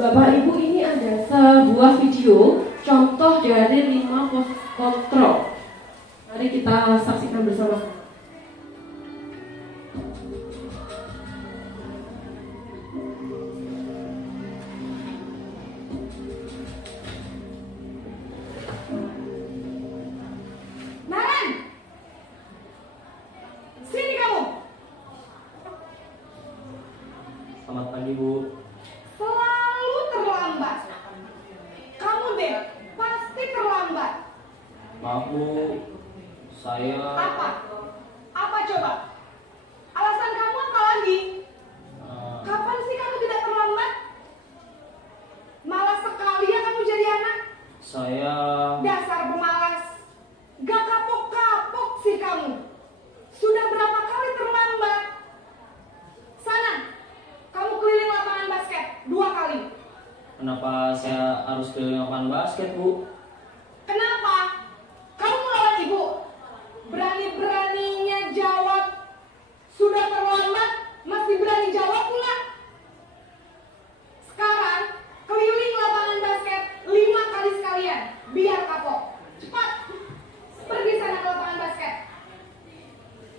Bapak Ibu, ini ada sebuah video contoh dari 5 posisi kontrol. Mari kita saksikan bersama-sama. Selamat pagi, Bu. Selalu terlambat. Kamu deh, pasti terlambat. Maaf, Bu. Saya... Apa? Apa coba? Alasan kamu apa lagi? Kapan sih kamu tidak terlambat? Malas sekali ya kamu jadi anak. Saya... Dasar pemalas. Gak kapok-kapok sih kamu. Sudah berapa kali terlambat? Sana, kamu keliling lapangan basket 2 kali. Kenapa saya harus keliling lapangan basket, Bu? Kenapa? Kamu melawan ibu. Berani-beraninya jawab. Sudah terlambat, masih berani jawab pula. Sekarang, keliling lapangan basket 5 kali sekalian. Biar kapok. Cepat. Pergi sana ke lapangan basket.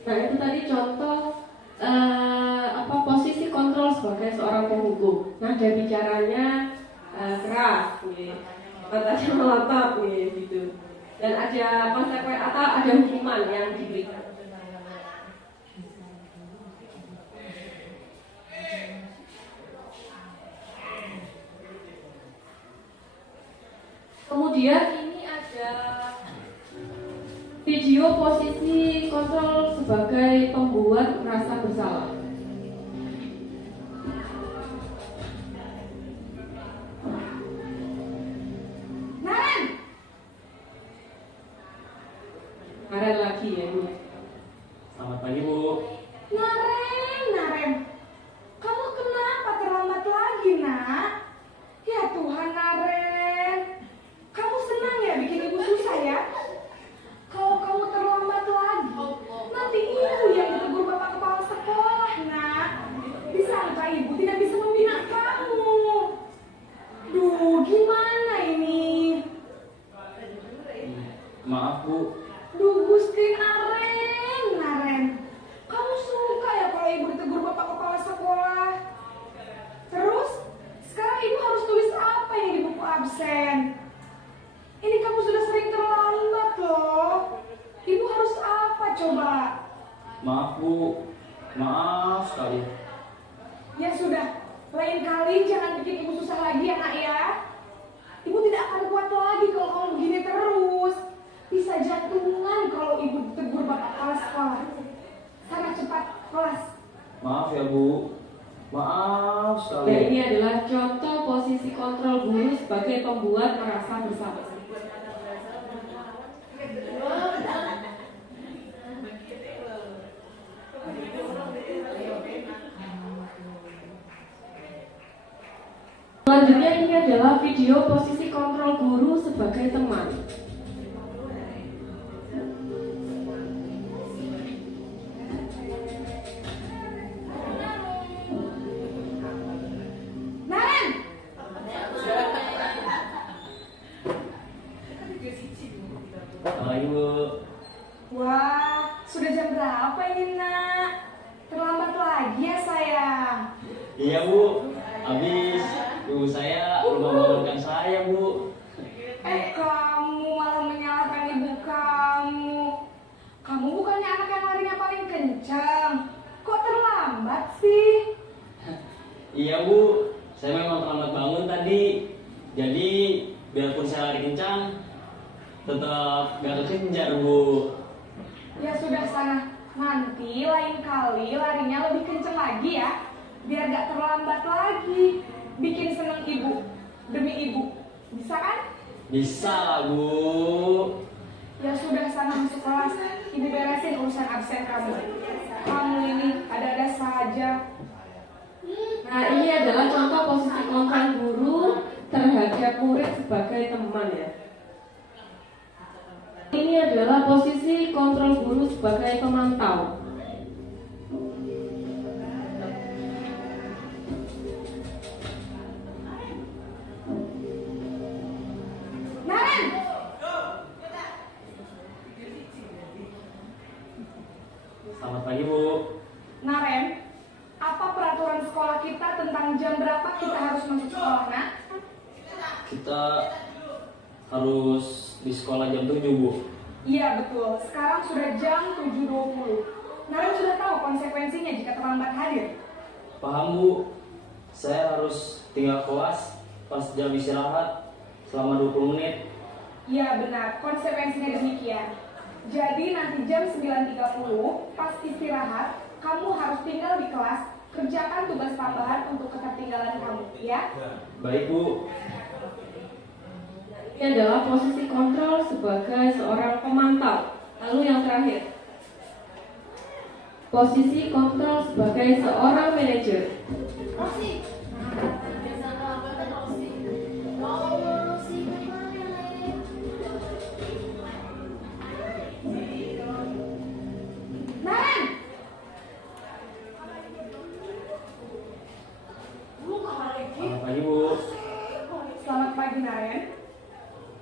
Nah, itu tadi contoh posisi kontrol penghukum. Nada bicaranya keras, matanya melotot, gitu. Dan ada konsekuensi atau ada hukuman yang diberikan. Kemudian ini ada video posisi kontrol sebagai pembuat merasa bersalah. Naren lagi ya Bu. Selamat pagi Bu. Naren, kamu kenapa terlambat lagi nak? Ya Tuhan Naren, kamu senang ya bikin ibu susah ya? Kalau kamu terlambat lagi, nanti ibu yang ditegur bapak kepala sekolah nak. Disangka ibu tidak bisa membina kamu. Duh, gimana ini? Maaf Bu. Duh Gusti Naren, kamu suka ya kalau ibu ditegur bapak kepala sekolah? Terus, sekarang ibu harus tulis apa yang di buku absen? Ini kamu sudah sering terlambat loh. Ibu harus apa coba? Maaf Bu. Maaf sekali. Ya sudah, lain kali jangan bikin ibu susah lagi ya nak ya. Ibu tidak akan kuat lagi kalau kamu begini terus. Bisa jantungan kalau ibu tegur bapak kepala sekolah. Sana cepat kelas. Maaf ya Bu. Maaf sekali. Ya, ini adalah contoh posisi kontrol guru sebagai pembuat merasa bersalah. Selanjutnya ini adalah video posisi kontrol guru sebagai teman. Naren! Selamat pagi Bu. Wah, sudah jam berapa ini nak? Terlambat lagi ya sayang. Iya Bu. Habis ibu saya lupa bangunkan saya Bu. Kamu malah menyalahkan ibu kamu. Kamu bukannya anak yang larinya paling kencang. Kok terlambat sih? Iya Bu. Saya memang terlambat bangun tadi. Jadi biarpun saya lari kencang, tetap gak kekejar Bu. Ya sudah sana. Nanti lain kali larinya lebih kencang lagi ya. Biar gak terlambat lagi. Bikin seneng ibu. Demi ibu. Bisa kan? Bisa lah Bu. Ya sudah sana masuk kelas. Ibu beresin urusan absen kamu. Kamu ini ada-ada saja. Nah, ini adalah contoh posisi kontrol guru terhadap murid sebagai teman ya. Ini adalah posisi kontrol guru sebagai pemantau. Naren! Selamat pagi Bu. Naren, apa peraturan sekolah kita tentang jam berapa kita harus masuk sekolah, nak? Kita harus di sekolah jam 7 Bu. Iya betul, sekarang sudah jam 7.20. Naren sudah tahu konsekuensinya jika terlambat hadir. Paham Bu. Saya harus tinggal kelas pas jam istirahat selama 20 menit. Iya benar, konsekuensinya demikian. Jadi nanti jam 9.30 pas istirahat, kamu harus tinggal di kelas, kerjakan tugas tambahan untuk ketertinggalan kamu, ya? Baik Bu. Ini adalah posisi kontrol sebagai seorang pemantau. Lalu yang terakhir, posisi kontrol sebagai seorang manajer. Naren! Selamat pagi Bu. Selamat pagi Naren.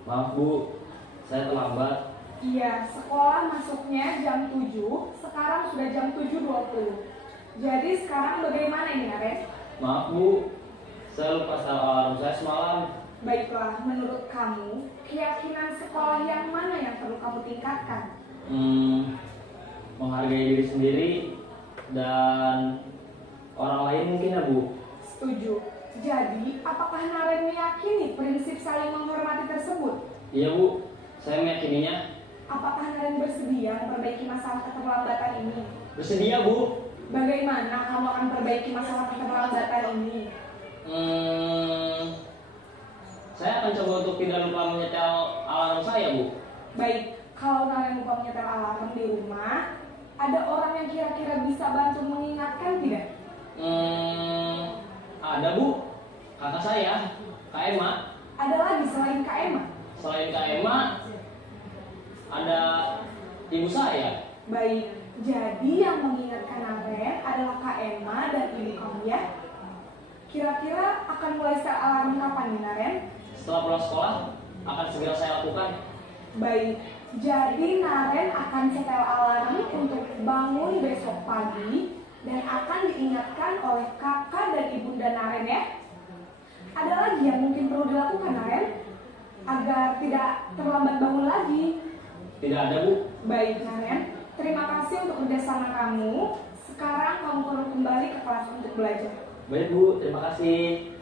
Maaf Bu, saya terlambat. Iya, sekolah masuknya jam 7, sekarang sudah jam 7.20. Jadi sekarang bagaimana ini Naren? Maaf Bu, saya lupa setel alarm saya semalam. Baiklah, menurut kamu, keyakinan sekolah yang mana yang perlu kamu tingkatkan? Menghargai diri sendiri dan orang lain mungkin ya Bu. Setuju. Jadi, apakah Naren meyakini prinsip saling menghormati tersebut? Iya Bu, saya meyakininya. Apakah Naren bersedia memperbaiki masalah keterlambatan ini? Bersedia Bu. Bagaimana kamu akan perbaiki masalah keterlambatan ini? Saya akan coba untuk tidak lupa menyetel alarm saya Bu. Baik, kalau Naren lupa menyetel alarm di rumah, ada orang yang kira-kira bisa bantu mengingatkan tidak? Ada Bu, kakak saya, Kak Emma. Ada lagi selain Kak Emma? Selain Kak Emma, ada ibu saya. Baik, jadi yang mengingatkan Naren adalah Kak Emma dan ibu kamu ya? Kira-kira akan mulai setel alarm kapan nih Naren? Setelah pulang sekolah, akan segera saya lakukan. Baik, jadi Naren akan setel alarm untuk bangun besok pagi dan akan diingatkan oleh kakak dan ibunda Naren ya. Ada lagi yang mungkin perlu dilakukan Naren agar tidak terlambat bangun lagi? Tidak ada Bu. Baik Naren, terima kasih untuk kerjasama kamu. Sekarang kamu perlu kembali ke kelas untuk belajar. Baik Bu, terima kasih.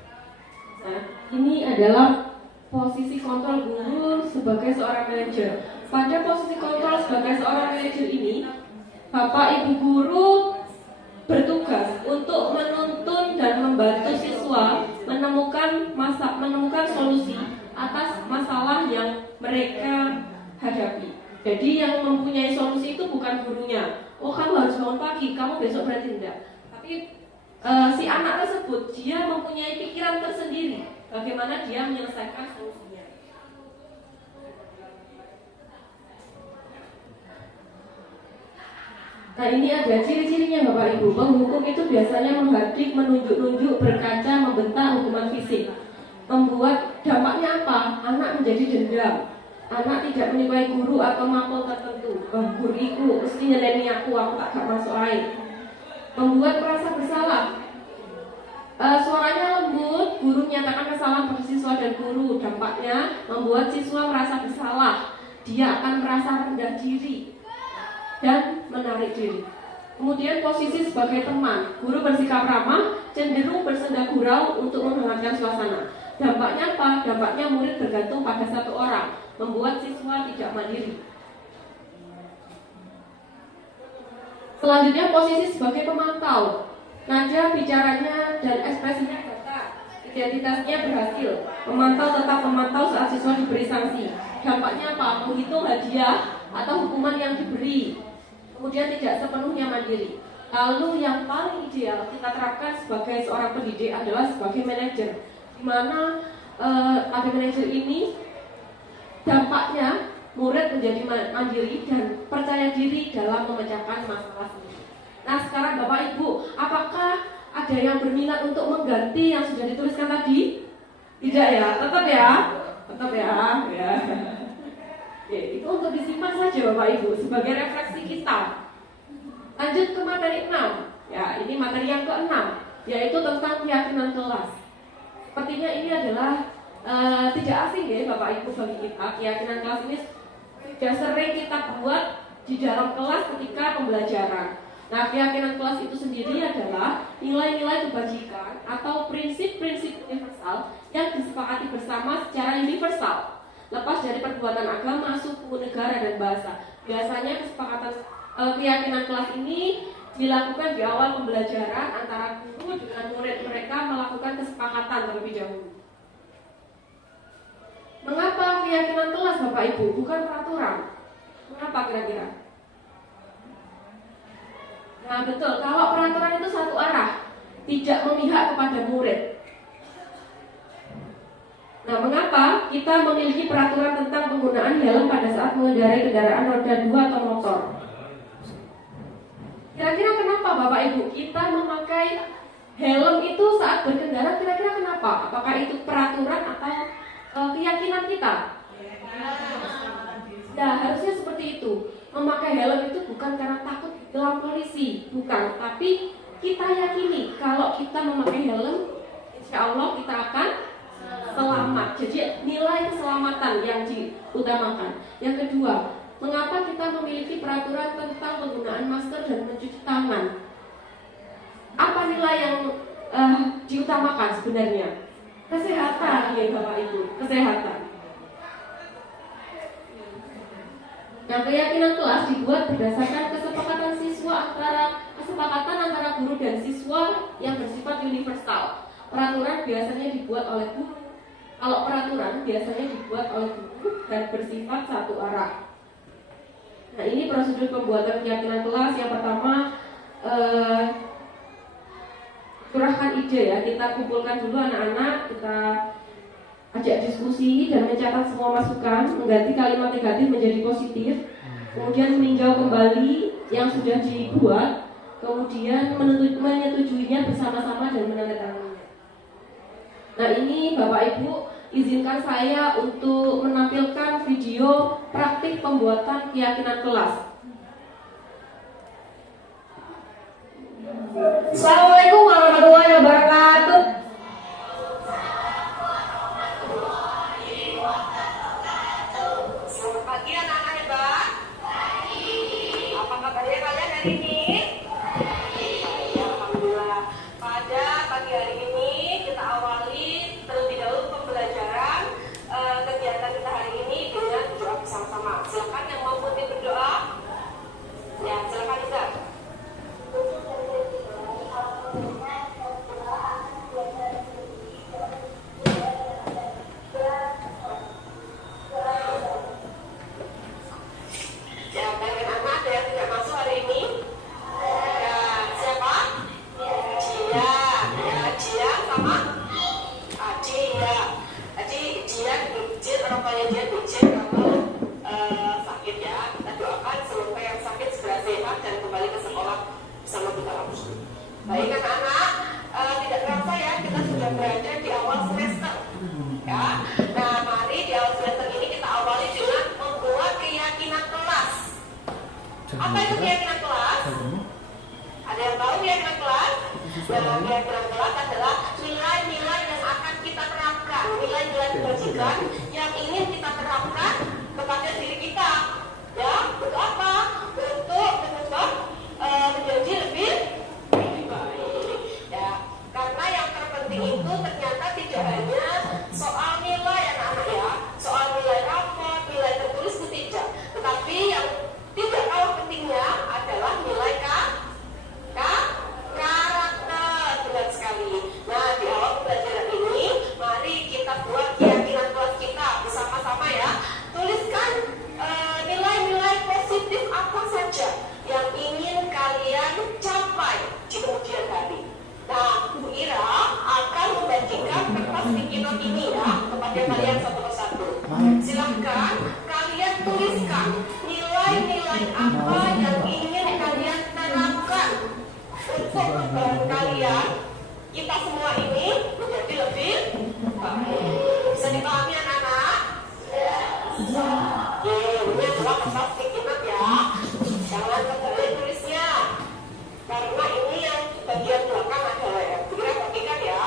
Nah, ini adalah posisi kontrol guru sebagai seorang manajer. Pada posisi kontrol sebagai seorang manajer ini, Bapak Ibu guru bertugas untuk menuntun dan membantu siswa menemukan solusi atas masalah yang mereka hadapi. Jadi yang mempunyai solusi itu bukan gurunya. Oh, kamu harus bangun pagi, kamu besok berarti tidak. Tapi si anak tersebut dia mempunyai pikiran tersendiri bagaimana dia menyelesaikan solusinya. Nah, ini ada ciri-cirinya Bapak Ibu. Penghukum itu biasanya menghadik, menunjuk-nunjuk, berkaca, membentak, hukuman fisik. Membuat dampaknya apa? Anak menjadi dendam. Anak tidak menyukai guru atau makhluk tertentu. Guru mesti nyeleni aku tak gak masuk air. Membuat merasa bersalah. Suaranya lembut, guru menyatakan kesalahan pada siswa dan guru. Dampaknya membuat siswa merasa bersalah. Dia akan merasa rendah diri dan menarik diri. Kemudian posisi sebagai teman, guru bersikap ramah, cenderung bersenda gurau untuk menghangatkan suasana. Dampaknya apa? Dampaknya murid bergantung pada satu orang, membuat siswa tidak mandiri. Selanjutnya posisi sebagai pemantau, nada bicaranya dan ekspresinya datar, identitasnya berhasil, memantau tetap memantau saat siswa diberi sanksi. Dampaknya apa? Menghitung hadiah atau hukuman yang diberi. Kemudian tidak sepenuhnya mandiri. Lalu yang paling ideal kita terapkan sebagai seorang pendidik adalah sebagai manajer, di mana pada manajer ini dampaknya murid menjadi mandiri dan percaya diri dalam memecahkan masalah sendiri. Nah, sekarang Bapak Ibu, apakah ada yang berminat untuk mengganti yang sudah dituliskan tadi? Tidak ya, tetap ya, ya. Oke, itu untuk disimpan saja Bapak Ibu sebagai refleksi kita. Lanjut ke materi 6. Ya, ini materi yang ke-6, yaitu tentang keyakinan kelas. Sepertinya ini adalah tidak asing ya Bapak Ibu bagi kita. Keyakinan kelas ini sudah sering kita buat di dalam kelas ketika pembelajaran. Nah, keyakinan kelas itu sendiri adalah nilai-nilai kebajikan atau prinsip-prinsip universal yang disepakati bersama secara universal, lepas dari perbuatan agama, suku, negara, dan bahasa. Biasanya kesepakatan keyakinan kelas ini dilakukan di awal pembelajaran antara guru dengan murid. Mereka melakukan kesepakatan terlebih dahulu. Mengapa keyakinan kelas Bapak Ibu, bukan peraturan? Mengapa kira-kira? Nah betul, kalau peraturan itu satu arah, tidak memihak kepada murid. Nah, mengapa kita memiliki peraturan tentang penggunaan helm pada saat mengendarai kendaraan roda 2 atau motor? Kira-kira kenapa Bapak Ibu kita memakai helm itu saat berkendara? Kira-kira kenapa? Apakah itu peraturan atau keyakinan kita? Nah, harusnya seperti itu. Memakai helm itu bukan karena takut ditilang polisi, bukan, tapi kita yakini kalau kita memakai helm, insya Allah kita akan selamat. Jadi nilai keselamatan yang diutamakan. Yang kedua, mengapa kita memiliki peraturan tentang penggunaan masker dan mencuci tangan? Apa nilai yang diutamakan sebenarnya? Kesehatan, ya Bapak Ibu, kesehatan. Nah, keyakinan kelas dibuat berdasarkan kesepakatan antara guru dan siswa yang bersifat universal. Peraturan biasanya dibuat oleh guru. Kalau peraturan biasanya dibuat oleh guru dan bersifat satu arah. Nah, ini prosedur pembuatan keyakinan kelas. Yang pertama, curahkan ide ya. Kita kumpulkan dulu anak-anak, kita ajak diskusi dan mencatat semua masukan, mengganti kalimat negatif menjadi positif, kemudian meninjau kembali yang sudah dibuat, kemudian menyetujuinya bersama-sama dan menandatangani. Nah, ini Bapak Ibu, izinkan saya untuk menampilkan video praktik pembuatan keyakinan kelas. Assalamualaikum warahmatullahi wabarakatuh. Selamat pagi anak-anak hebat. Apa kabarnya kalian hari ini? Alhamdulillah. Pada pagi hari ini kita awali terlebih dahulu pembelajaran kegiatan kita hari ini dengan doa bersama-sama. Silakan yang mau putih berdoa. Ya, silakan Iza. Ya, bagi anak ada yang tidak masuk hari ini. Ya, siapa? Dia, ya dia sama Adi ya. Adi dia bujit, orang tuanya dia bujit kalau sakit ya. Kita doakan semoga yang sakit segera sehat dan kembali ke sekolah bersama kita lagi. Baik anak-anak, tidak terasa ya kita sudah berada di awal semester. Ya, nah mari di awal semester ini kita awali dengan membuat keyakinan kelas. Apa itu keyakinan kelas? Ada yang tahu keyakinan kelas? Nah, keyakinan kelas adalah nilai-nilai yang akan kita terapkan, nilai-nilai kebajikan yang ingin kita terapkan kepada diri kita. Ya, untuk apa? Untuk mengubah menjadi lebih baik. Ya, karena yang terpenting itu ternyata tidak hanya soal nilai anak-anak ya, soal nilai rapor, nilai tertulis itu tidak, tetapi yang tidak kalah pentingnya adalah nilai karakter, benar sekali. Nah, di awal pembelajaran ini, mari kita buat keyakinan kelas kita bersama-sama ya. Tuliskan nilai-nilai positif apa saja yang ingin kalian capai di kemudian hari. Nah, Bu Ira akan membagikan kertas sticky-note ini ya kepada kalian satu persatu. Silahkan kalian tuliskan nilai-nilai apa yang ingin kalian terapkan untuk membantu kalian, kita semua ini menjadi lebih baik. Bisa dipahami anak-anak? Ini adalah kertas sticky-note ya. Jangan kebalik tulisnya, karena ini yang bagian belakang adalah ya. Kita bagikan ya.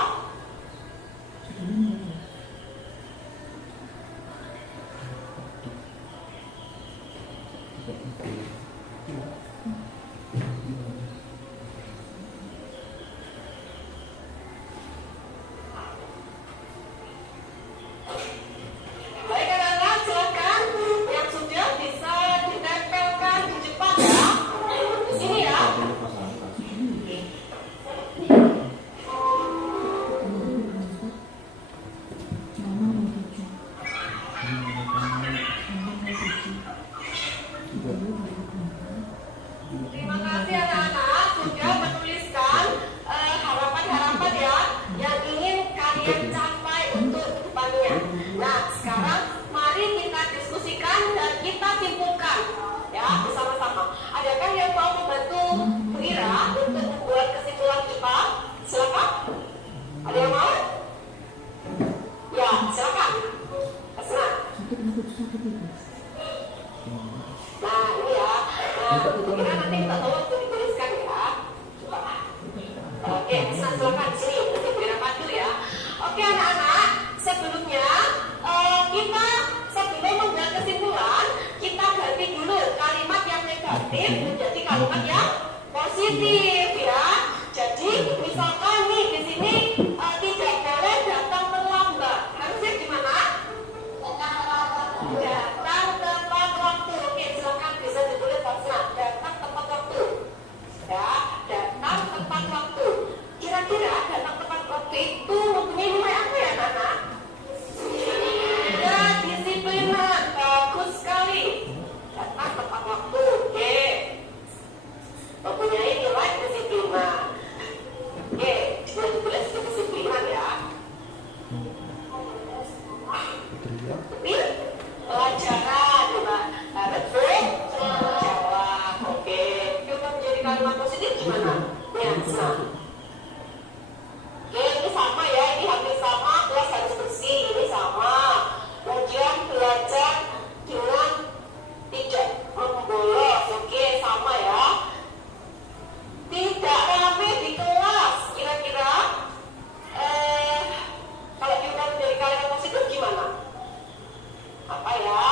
silakan sini biar maju ya. Oke anak-anak, sebelumnya kita sebelum membuat kesimpulan, kita ganti dulu kalimat yang negatif menjadi kalimat yang positif ya. Jadi misalkan nih di sini tidak boleh datang terlambat. Harusnya gimana? Datang tepat waktu. Oke, silakan bisa ditulis pasnya. Datang tepat waktu. Ya, datang tepat waktu. Kira-kira datang tepat waktu itu mempunyai nilai apa ya, Nana? Ya, disiplinan. Bagus sekali. Datang tepat waktu. Oke. Mempunyai nilai disiplinan. Oke, sudah ditulis disiplinan ya. Tapi pelajaran juga harus jawab. Oke, coba menjadi kalimat positif gimana? Ya, oke, ini sama ya, ini hampir sama. Kelas harus bersih, ini sama. Kemudian belajar dengan tidak membolos. Oke, sama ya. Tidak ramai di kelas. Kira-kira kalau kita menjadi kalimat positif gimana? Apa ya?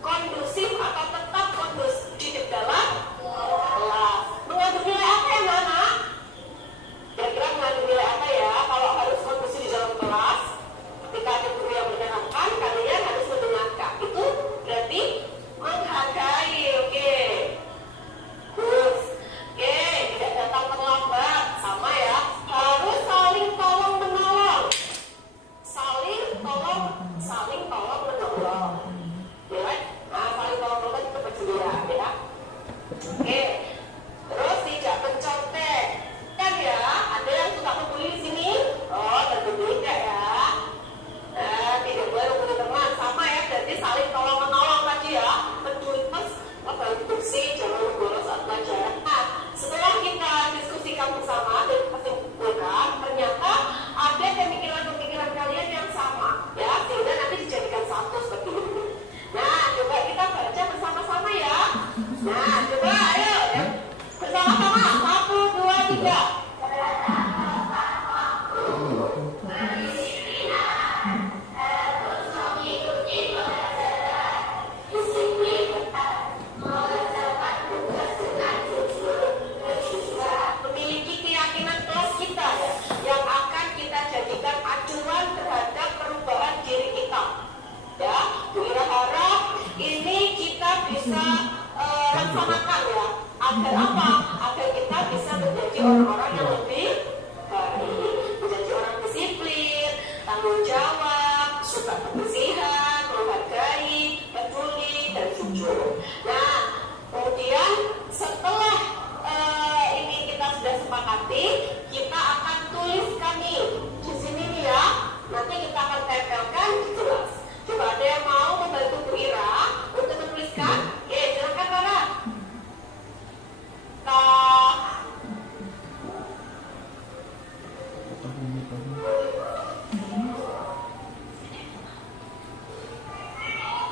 Kondusif atau tetap kondusif di dalam kelas. Mengandung nilai apa ya, Nana? Kira-kira mengandung nilai apa ya? Kalau harus kondusif di dalam kelas, ketika ada guru yang menerangkan, kalian harus mendengarkan. Itu berarti menghargai. Oke. Terus, oke, tidak datang terlambat. Sama ya. Harus saling tolong menolong. Saling tolong menolong. Ya, nah, saling tolong menolong itu berjumlah ya. Oke. Terus tidak mencontek. Kan ya, ada yang suka membuli di sini? Oh, tentu tidak ya. Tidak boleh membuli teman. Sama ya, berarti saling tolong menolong tadi ya. Peduli mas, baik bersih, jangan membolos saat pelajaran. Nah, setelah kita diskusikan bersama dan kesimpulan, ternyata ada pemikiran-pemikiran kalian yang sama, ya, sehingga nanti dijadikan satu seperti ini. Nah, coba kita baca bersama-sama ya. Nah, coba ayo ya. Bersama-sama, 1, 2, 3. Memiliki keyakinan kelas kita yang akan kita jadikan acuan terhadap perubahan diri kita. Ya, Wira harap ini kita bisa laksanakan ya. Agar apa? Agar kita bisa menjadi orang-orang yang lebih baik, menjadi orang disiplin, tanggung jawab, suka kebersihan, menghargai, peduli, dan jujur. Nah, kemudian setelah ini kita sudah sepakati, kita akan tuliskan nih di sini nih ya. Nanti kita akan tempelkan di kelas. Coba ada yang mau membantu Bu Ira untuk menuliskan? Oke, silakan Rara.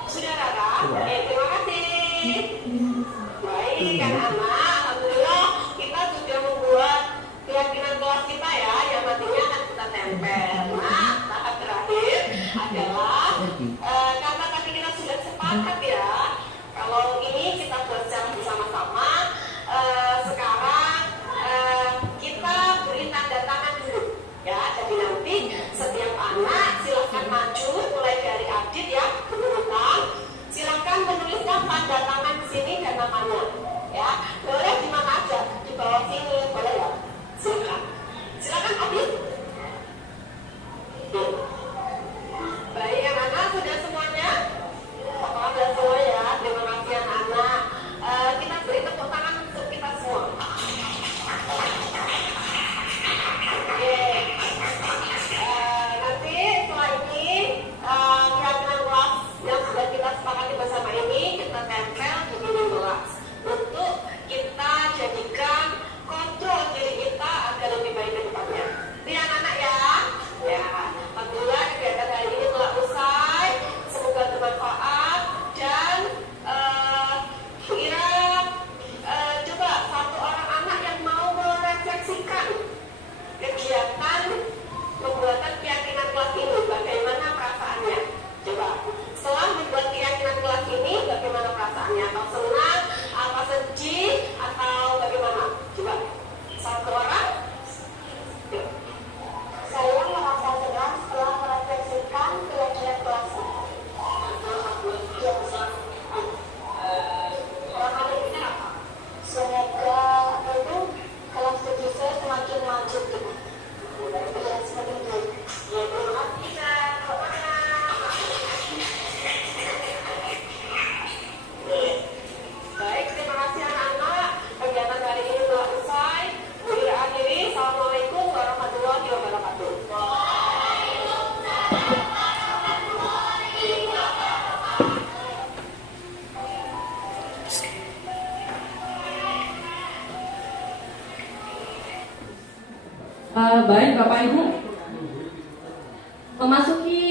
Sudah Rara? Terima kasih. Baik anak-anak, alhamdulillah kita sudah membuat keyakinan kelas kita ya, yang nantinya akan kita tempel. Nah, tahap terakhir adalah karena tadi kita sudah sepakat ya, kalau ini kita buat secara bersama-sama. Sekarang kita beri tanda tangan dulu ya. Jadi nanti setiap anak silahkan maju, mulai dari Adit ya, berurutan. Silahkan menuliskan tanda tangan di sini dan namanya ya. Boleh di mana aja, di bawah sini boleh ya. Silakan Adit. Baik anak-anak, sudah semuanya? Apakah sudah semua ya? Terima kasih anak-anak. Kita beri tepuk tangan untuk kita semua. Oke. Nanti setelah ini keyakinan kelas yang sudah kita sepakati bersama ini kita tempel di dinding kelas untuk kita Baik Bapak Ibu, memasuki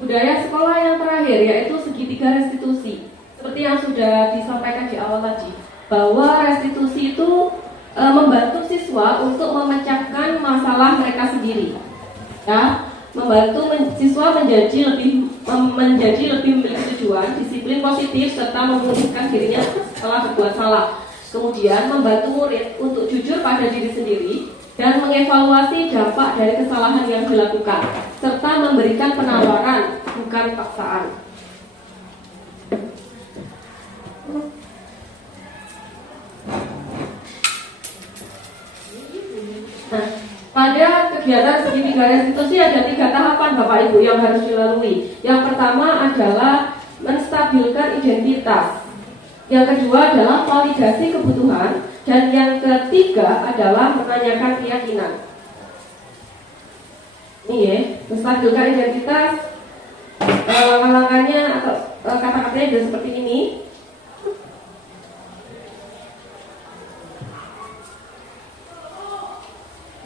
budaya sekolah yang terakhir yaitu segitiga restitusi. Seperti yang sudah disampaikan di awal tadi, bahwa restitusi itu membantu siswa untuk memecahkan masalah mereka sendiri, ya, membantu siswa menjadi lebih memiliki tujuan, disiplin positif serta memulihkan dirinya setelah berbuat salah. Kemudian membantu murid untuk jujur pada diri sendiri dan mengevaluasi dampak dari kesalahan yang dilakukan, serta memberikan penawaran, bukan paksaan. Nah, pada kegiatan segitiga restitusi ada 3 tahapan Bapak Ibu yang harus dilalui. Yang pertama adalah menstabilkan identitas. Yang kedua adalah validasi kebutuhan. Dan yang ketiga adalah menanyakan keyakinan. Ini ya, menstabilkan identitas. Langkah-langkahnya atau kata-katanya sudah seperti ini.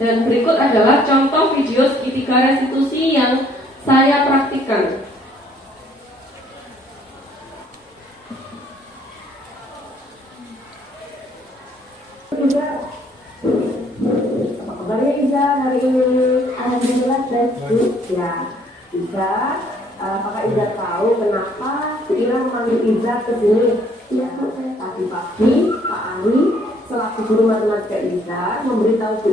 Dan berikut adalah contoh video segitiga restitusi yang saya praktikkan. Apa kabarnya Iza hari ini? Alhamdulillah baik Bu. Ya, Iza, apakah Iza tahu kenapa Ira memanggil Iza ke sini? Iya Bu. Tadi pagi Pak Ali selaku guru matematika Iza memberitahu Bu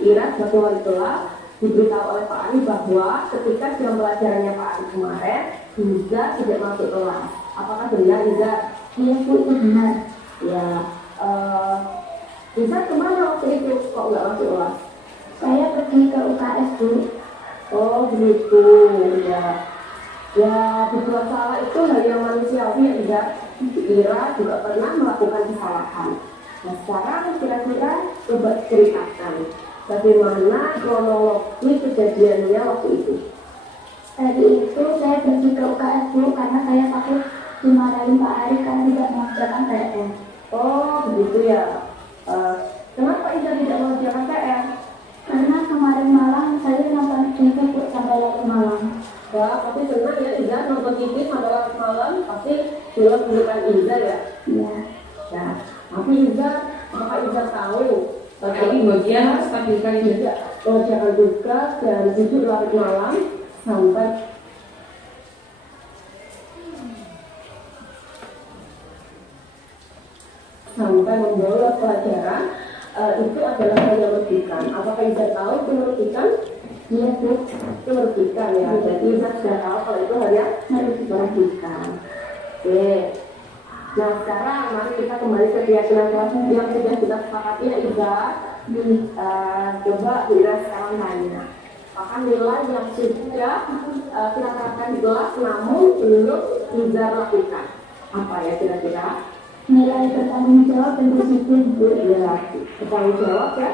Ira sebagai wali kelas diberitahu oleh Pak Ali bahwa ketika jam pelajarannya Pak Ali kemarin Iza tidak masuk kelas. Apakah benar Iza? Iya Bu, itu benar. Ya. Iza kemana waktu itu? Kok nggak masuk kelas? Saya pergi ke UKS Bu. Oh begitu ya. Ya berbuat salah itu hal yang manusiawi ya Iza. Ira juga pernah melakukan kesalahan. Nah sekarang kira-kira coba ceritakan bagaimana kronologi kejadiannya waktu itu. Tadi itu saya pergi ke UKS Bu karena saya takut dimarahin Pak Ari karena tidak mengerjakan PR. Oh begitu ya. Kenapa Iza tidak mengerjakan PR? Karena kemarin malam saya nonton TV sampai larut malam. Ya, pasti senang ya Iza nonton TV sampai larut malam. Pasti film bukan Iza ya? Iya. Ya, tapi Iza, apakah Iza tahu? Ini bagian stabilkan identitas, mengerjakan tugas dan duduk larut malam sampai membolos pelajaran itu adalah hal yang merugikan. Apakah Iza tahu itu merugikan? Iya Bu, itu merugikan ya. Jadi Iza sudah tahu kalau itu hal yang merugikan. Oke. Nah sekarang mari kita kembali ke keyakinan kelas yang sudah kita sepakati ya Iza. Coba Ira sekarang tanya. Apakah nilai yang sudah kita terapkan di kelas namun belum Iza lakukan? Apa ya kira-kira? Nilai bertanggung jawab dan disiplin Bu. Ya, bertanggung jawab ya,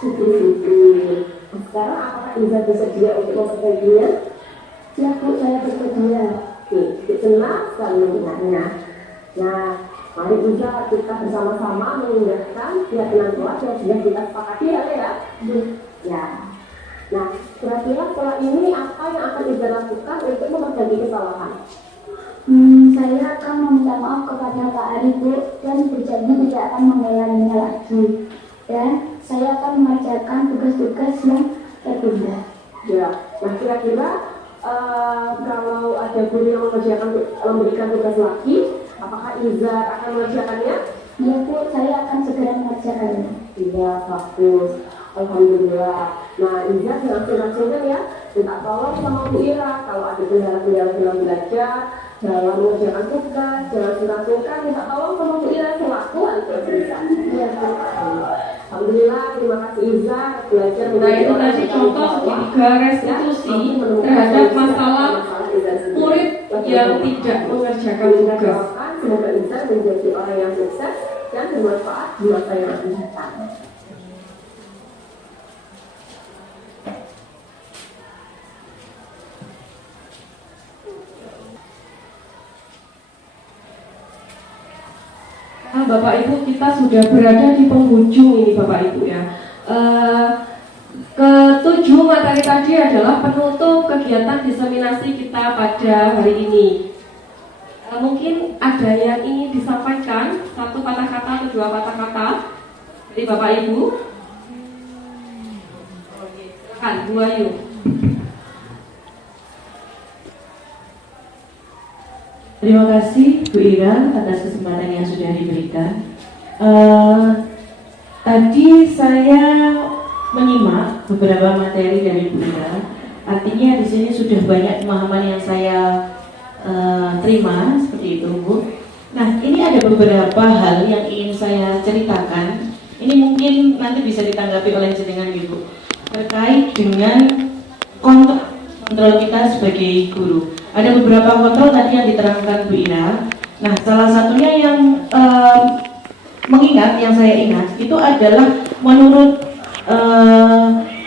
disiplin. Sekarang apakah Iza bersedia untuk memperbaikinya? Ya Bu, saya bersedia. Oke, senang sekali mendengarnya. Nah, mari Iza kita bersama-sama mengindahkan keyakinan kelas yang sudah kita sepakati ya. Ya. Nah, kira-kira setelah ini apa yang akan Iza lakukan untuk memperbaiki kesalahan? Saya akan meminta maaf kepada Pak Ari Bu dan berjanji tidak akan mengulanginya lagi. Dan saya akan mengerjakan tugas-tugas yang tertunda. Ya, nah kira-kira kalau ada guru yang memberikan tugas lagi, apakah Iza akan mengerjakannya? Iya Bu, saya akan segera mengerjakannya. Iya, bagus. Alhamdulillah. Nah, Iza langsung ya. Minta tolong sama Bu Ira kalau ada kendala-kendala dalam belajar, dalam mengerjakan tugas, jangan sungkan-sungkan minta tolong sama Bu Ira selaku anak Iza. Iya, alhamdulillah, terima kasih Iza belajar. Nah itu tadi contoh segitiga restitusi terhadap masalah murid yang tidak mengerjakan tugas. Semoga Iza menjadi orang yang sukses dan bermanfaat di masa yang akan datang. Bapak Ibu, kita sudah berada di penghujung ini Bapak Ibu ya. 7 materi tadi adalah penutup kegiatan diseminasi kita pada hari ini. Mungkin ada yang ingin disampaikan, satu patah kata atau dua patah kata dari Bapak Ibu. Silakan, Bu Ayu. Terima kasih Bu Ira atas kesempatan yang sudah diberikan. Tadi saya menyimak beberapa materi dari Bu Ira. Artinya di sini sudah banyak pemahaman yang saya terima seperti itu, Bu. Nah, ini ada beberapa hal yang ingin saya ceritakan. Ini mungkin nanti bisa ditanggapi oleh jenengan, Ibu, terkait dengan kontrol kita sebagai guru. Ada beberapa kontrol tadi yang diterangkan Bu Ira. Nah, salah satunya yang yang saya ingat itu adalah menurut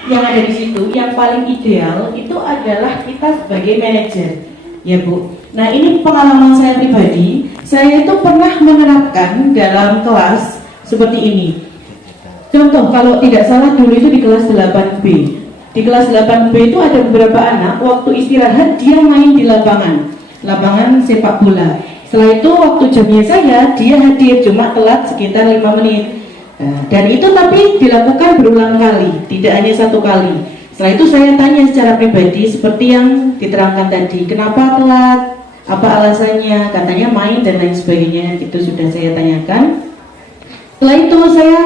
yang ada di situ, yang paling ideal itu adalah kita sebagai manajer, ya Bu. Nah, ini pengalaman saya pribadi. Saya itu pernah menerapkan dalam kelas seperti ini. Contoh, kalau tidak salah dulu itu di kelas 8B. Di kelas 8B itu ada beberapa anak waktu istirahat dia main di lapangan sepak bola. Setelah itu waktu jamnya saya dia hadir, cuma telat sekitar 5 menit. Nah, dan itu tapi dilakukan berulang kali, tidak hanya satu kali. Setelah itu saya tanya secara pribadi seperti yang diterangkan tadi, kenapa telat, apa alasannya, katanya main dan lain sebagainya, itu sudah saya tanyakan. Setelah itu saya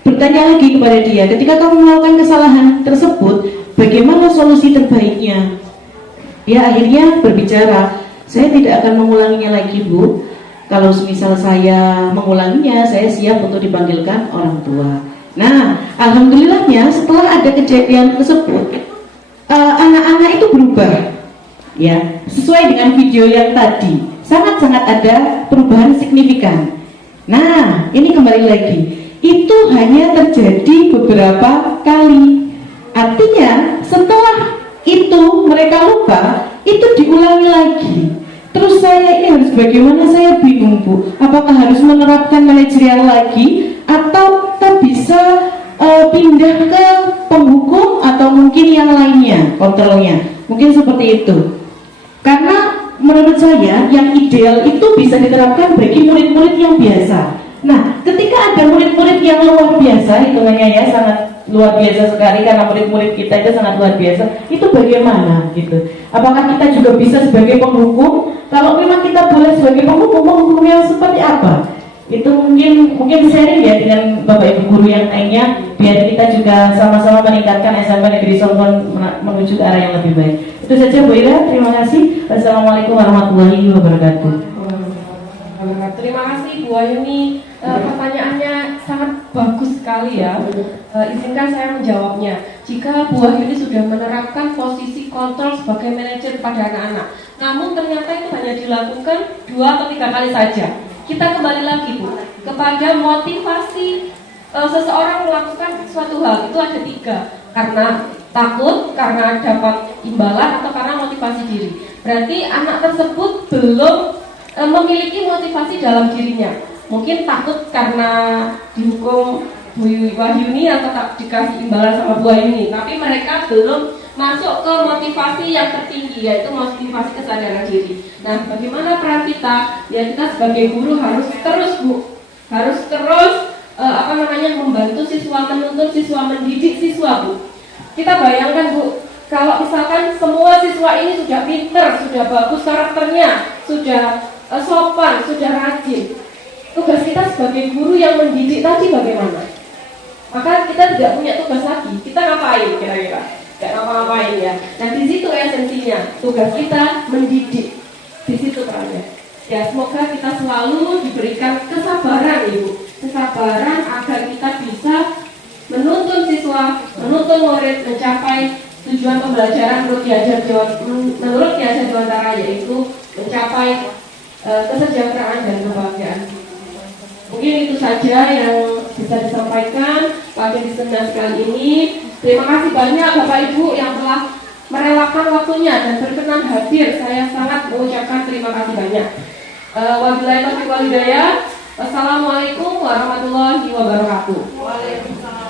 bertanya lagi kepada dia, ketika kamu melakukan kesalahan tersebut, bagaimana solusi terbaiknya? Dia akhirnya berbicara, saya tidak akan mengulanginya lagi, Bu. Kalau misal saya mengulanginya, saya siap untuk dipanggilkan orang tua. Nah, alhamdulillahnya setelah ada kejadian tersebut, anak-anak itu berubah, ya, sesuai dengan video yang tadi. Sangat-sangat ada perubahan signifikan. Nah, ini kembali lagi, itu hanya terjadi beberapa kali. Artinya setelah itu mereka lupa, itu diulangi lagi. Terus saya ini harus bagaimana, saya bingung, Bu. Apakah harus menerapkan manajerial lagi atau kita bisa pindah ke penghukum atau mungkin yang lainnya kontrolnya? Mungkin seperti itu. Karena menurut saya yang ideal itu bisa diterapkan bagi murid-murid yang biasa. Nah, ketika ada murid-murid yang luar biasa, hitungannya ya sangat luar biasa sekali karena murid-murid kita itu sangat luar biasa, itu bagaimana gitu? Apakah kita juga bisa sebagai penghukum? Kalau memang kita boleh sebagai penghukum yang seperti apa? Itu mungkin sharing ya dengan Bapak Ibu guru yang lainnya, biar kita juga sama-sama meningkatkan SMP Negeri Songgon menuju ke arah yang lebih baik. Itu saja Bu Ira, terima kasih. Wassalamualaikum warahmatullahi wabarakatuh. Terima kasih Bu Ayuni. Pertanyaannya sangat bagus sekali ya. Izinkan saya menjawabnya. Jika Bu Ayuni sudah menerapkan posisi kontrol sebagai manajer kepada anak-anak, namun ternyata itu hanya dilakukan 2 atau 3 kali saja, kita kembali lagi Bu kepada motivasi seseorang melakukan suatu hal. Itu ada 3, karena takut, karena dapat imbalan, atau karena motivasi diri. Berarti anak tersebut belum memiliki motivasi dalam dirinya. Mungkin takut karena dihukum Bu Wahyuni atau tak dikasih imbalan sama Bu Wahyuni, tapi mereka belum masuk ke motivasi yang tertinggi, yaitu motivasi kesadaran diri. Nah, bagaimana peran kita? Ya, kita sebagai guru harus terus membantu siswa, menuntun siswa, mendidik siswa, Bu. Kita bayangkan, Bu, kalau misalkan semua siswa ini sudah pinter, sudah bagus karakternya, sudah sopan, sudah rajin, tugas kita sebagai guru yang mendidik tadi bagaimana? Maka kita tidak punya tugas lagi. Kita ngapain kira-kira? Gak ngapa-ngapain ya. Nah, di situ esensinya, tugas kita mendidik. Di situ perannya. Ya, semoga kita selalu diberikan kesabaran, Ibu. Kesabaran agar kita bisa menuntun siswa, menuntun murid mencapai tujuan pembelajaran menurut Ki Hajar Dewantara, yaitu mencapai kesejahteraan dan kebahagiaan. Mungkin itu saja yang bisa disampaikan pada diseminasi kali ini. Terima kasih banyak Bapak Ibu yang telah merelakan waktunya dan berkenan hadir. Saya sangat mengucapkan terima kasih banyak. Wabillahi taufiq wal hidayah. Wassalamualaikum warahmatullahi wabarakatuh. Waalaikumsalam.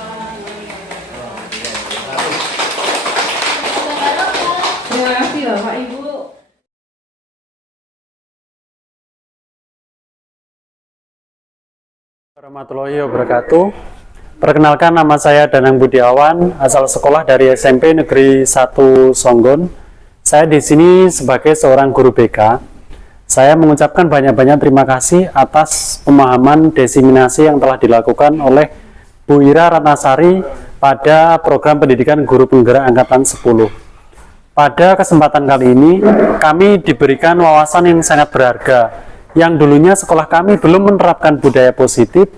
Warahmatullahi wabarakatuh. Perkenalkan, nama saya Danang Budiawan, asal sekolah dari SMP Negeri 1 Songgon. Saya di sini sebagai seorang guru BK. Saya mengucapkan banyak-banyak terima kasih atas pemahaman diseminasi yang telah dilakukan oleh Bu Ira Ratnasari pada program pendidikan guru penggerak angkatan 10. Pada kesempatan kali ini, kami diberikan wawasan yang sangat berharga. Yang dulunya sekolah kami belum menerapkan budaya positif,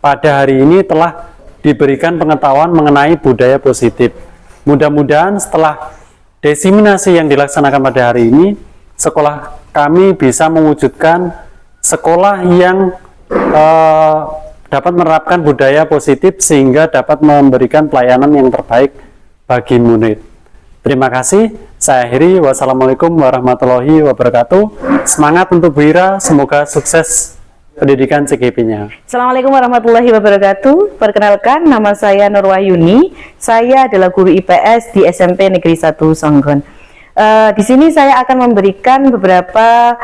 pada hari ini telah diberikan pengetahuan mengenai budaya positif. Mudah-mudahan setelah diseminasi yang dilaksanakan pada hari ini, sekolah kami bisa mewujudkan sekolah yang dapat menerapkan budaya positif sehingga dapat memberikan pelayanan yang terbaik bagi murid. Terima kasih, saya akhiri. Wassalamualaikum warahmatullahi wabarakatuh. Semangat untuk Bu Ira, semoga sukses pendidikan CGP-nya. Assalamualaikum warahmatullahi wabarakatuh. Perkenalkan, nama saya Nurwahyuni. Saya adalah guru IPS di SMP Negeri 1 Songgon. Di sini saya akan memberikan beberapa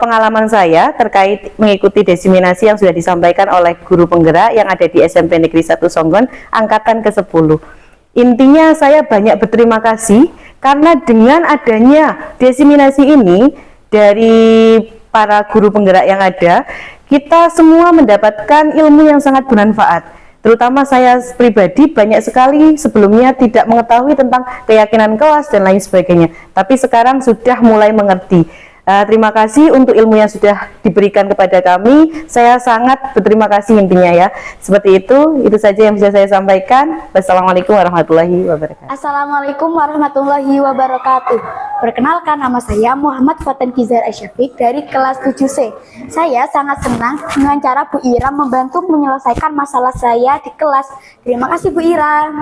pengalaman saya terkait mengikuti diseminasi yang sudah disampaikan oleh guru penggerak yang ada di SMP Negeri 1 Songgon angkatan ke-10. Intinya saya banyak berterima kasih karena dengan adanya diseminasi ini dari para guru penggerak yang ada, kita semua mendapatkan ilmu yang sangat bermanfaat. Terutama saya pribadi banyak sekali sebelumnya tidak mengetahui tentang keyakinan kelas dan lain sebagainya, tapi sekarang sudah mulai mengerti. Terima kasih untuk ilmu yang sudah diberikan kepada kami. Saya sangat berterima kasih intinya ya. Seperti itu saja yang bisa saya sampaikan. Wassalamualaikum warahmatullahi wabarakatuh. Assalamualaikum warahmatullahi wabarakatuh. Perkenalkan, nama saya Muhammad Fatan Kizar Asyafiq dari kelas 7C. Saya sangat senang dengan cara Bu Ira membantu menyelesaikan masalah saya di kelas. Terima kasih Bu Ira.